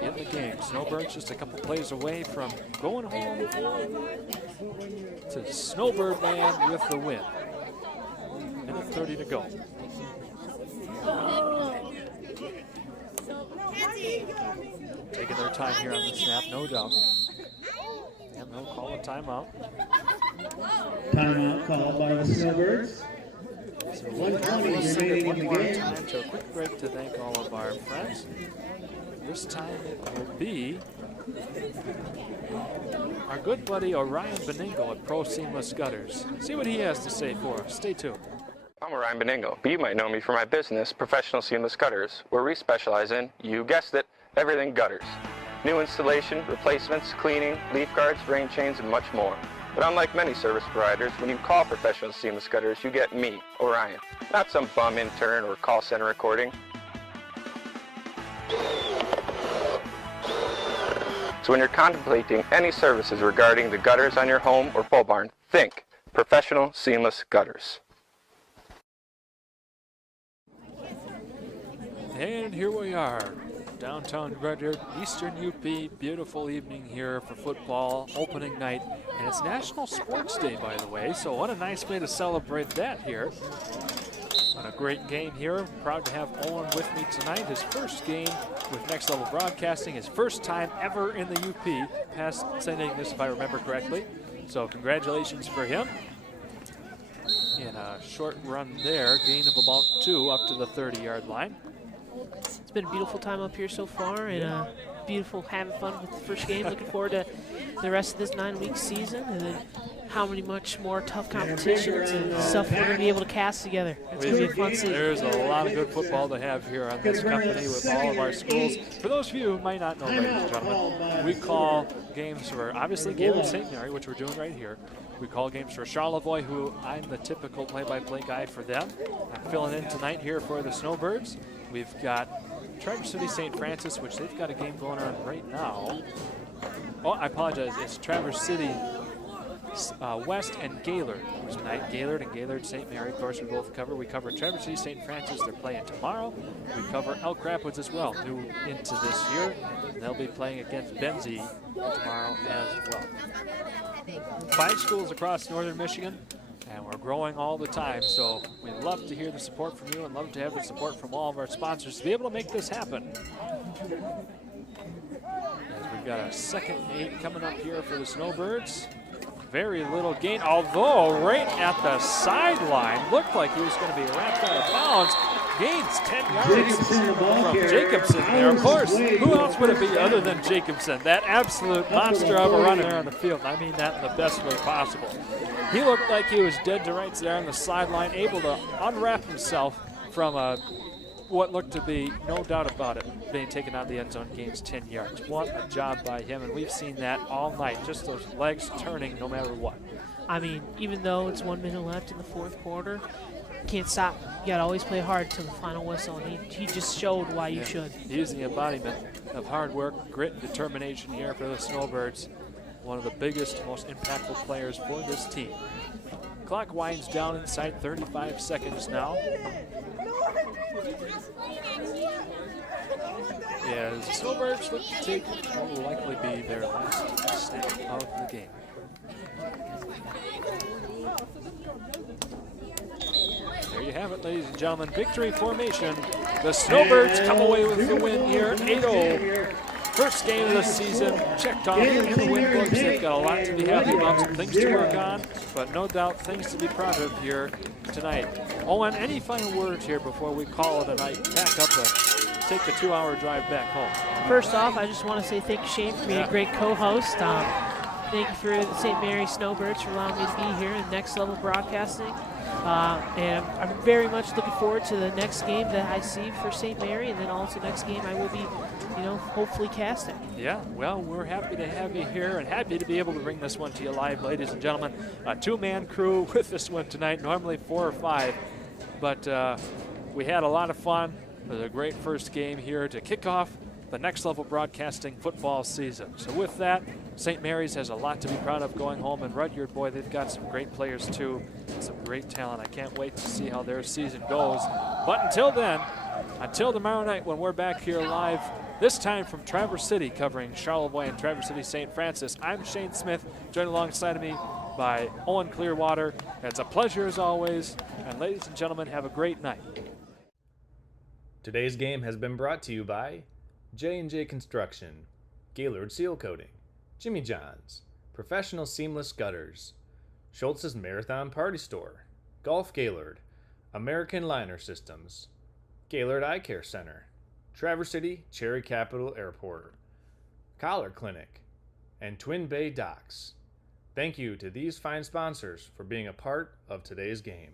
in the game. Snowbirds just a couple plays away from going home to Snowbird land with the win. Minute 30 to go. Taking their time here on the snap, no doubt. And they'll call a timeout. Timeout called by the Snowbirds. So we'll take one more time to a quick break to thank all of our friends. This time it will be our good buddy Orion Beningo at Pro Seamless Gutters. See what he has to say for us. Stay tuned. I'm Orion Beningo, but you might know me for my business, Professional Seamless Gutters, where we specialize in, you guessed it, everything gutters. New installation, replacements, cleaning, leaf guards, rain chains, and much more. But unlike many service providers, when you call Professional Seamless Gutters, you get me, Orion, not some bum intern or call center recording. So when you're contemplating any services regarding the gutters on your home or pole barn, think Professional Seamless Gutters. And here we are, downtown Rudyard, Eastern UP, beautiful evening here for football, opening night, and it's National Sports Day, by the way, so what a nice way to celebrate that here. And a great game here. Proud to have Owen with me tonight, his first game with Next Level Broadcasting, his first time ever in the UP, past sending this if I remember correctly, so congratulations for him. In a short run there, gain of about 2 up to the 30-yard line. It's been a beautiful time up here so far, and beautiful having fun with the first game. Looking forward to the rest of this 9-week season, and then how many much more tough competitions and stuff we're going to be able to cast together. It's going to be a fun season. There's a lot of good football to have here on this company with all of our schools. For those of you who might not know, ladies and gentlemen, we call games for obviously Gaylord St. Mary, which we're doing right here. We call games for Charlevoix, who I'm the typical play-by-play guy for them. I'm filling in tonight here for the Snowbirds. We've got Traverse City St. Francis, which they've got a game going on right now. Oh, I apologize. It's Traverse City West and Gaylord tonight. Gaylord and Gaylord St. Mary, of course, we both cover. We cover Traverse City St. Francis. They're playing tomorrow. We cover Elk Rapids as well, new into this year. And they'll be playing against Benzie tomorrow as well. 5 schools across northern Michigan, and we're growing all the time, so we love to hear the support from you and love to have the support from all of our sponsors to be able to make this happen. As we've got a 2nd and 8 coming up here for the Snowbirds. Very little gain, although right at the sideline, looked like he was going to be wrapped out of bounds. Gains 10 yards from Jacobson there. Of course, who else would it be other than Jacobson? That absolute monster of a runner there on the field. I mean that in the best way possible. He looked like he was dead to rights there on the sideline, able to unwrap himself from a what looked to be, no doubt about it, being taken out of the end zone gains 10 yards. What a job by him, and we've seen that all night, just those legs turning no matter what. I mean, even though it's 1 minute left in the fourth quarter, you can't stop. You got to always play hard till the final whistle, and he just showed why you should. He's the embodiment of hard work, grit, and determination here for the Snowbirds. One of the biggest, most impactful players for this team. Clock winds down inside 35 seconds now. Yeah, the Snowbirds look to take what will likely be their last snap of the game. There you have it, ladies and gentlemen. Victory formation. The Snowbirds come away with the win here, 8-0. First game of the season, checked off in the win books. They've got a lot to be happy about, some things to work on, but no doubt things to be proud of here tonight. Owen, any final words here before we call it a night? Pack up and take the 2-hour drive back home. First off, I just want to say thank you, Shane, for being a great co-host. Thank you for the St. Mary Snowbirds for allowing me to be here in Next Level Broadcasting. And I'm very much looking forward to the next game that I see for St. Mary, and then also next game I will be, hopefully casting. Yeah, well, we're happy to have you here and happy to be able to bring this one to you live, ladies and gentlemen. A two-man crew with this one tonight, normally 4 or 5, but we had a lot of fun. It was a great first game here to kick off the Next Level Broadcasting football season. So with that, St. Mary's has a lot to be proud of going home, and Rudyard, boy, they've got some great players too, some great talent. I can't wait to see how their season goes. But until then, until tomorrow night when we're back here live, this time from Traverse City, covering Charlevoix and Traverse City St. Francis, I'm Shane Smith, joined alongside of me by Owen Clearwater. It's a pleasure as always, and ladies and gentlemen, have a great night. Today's game has been brought to you by J&J Construction, Gaylord Seal Coating, Jimmy John's, Professional Seamless Gutters, Schultz's Marathon Party Store, Golf Gaylord, American Liner Systems, Gaylord Eye Care Center, Traverse City Cherry Capital Airport, Collar Clinic, and Twin Bay Docks. Thank you to these fine sponsors for being a part of today's game.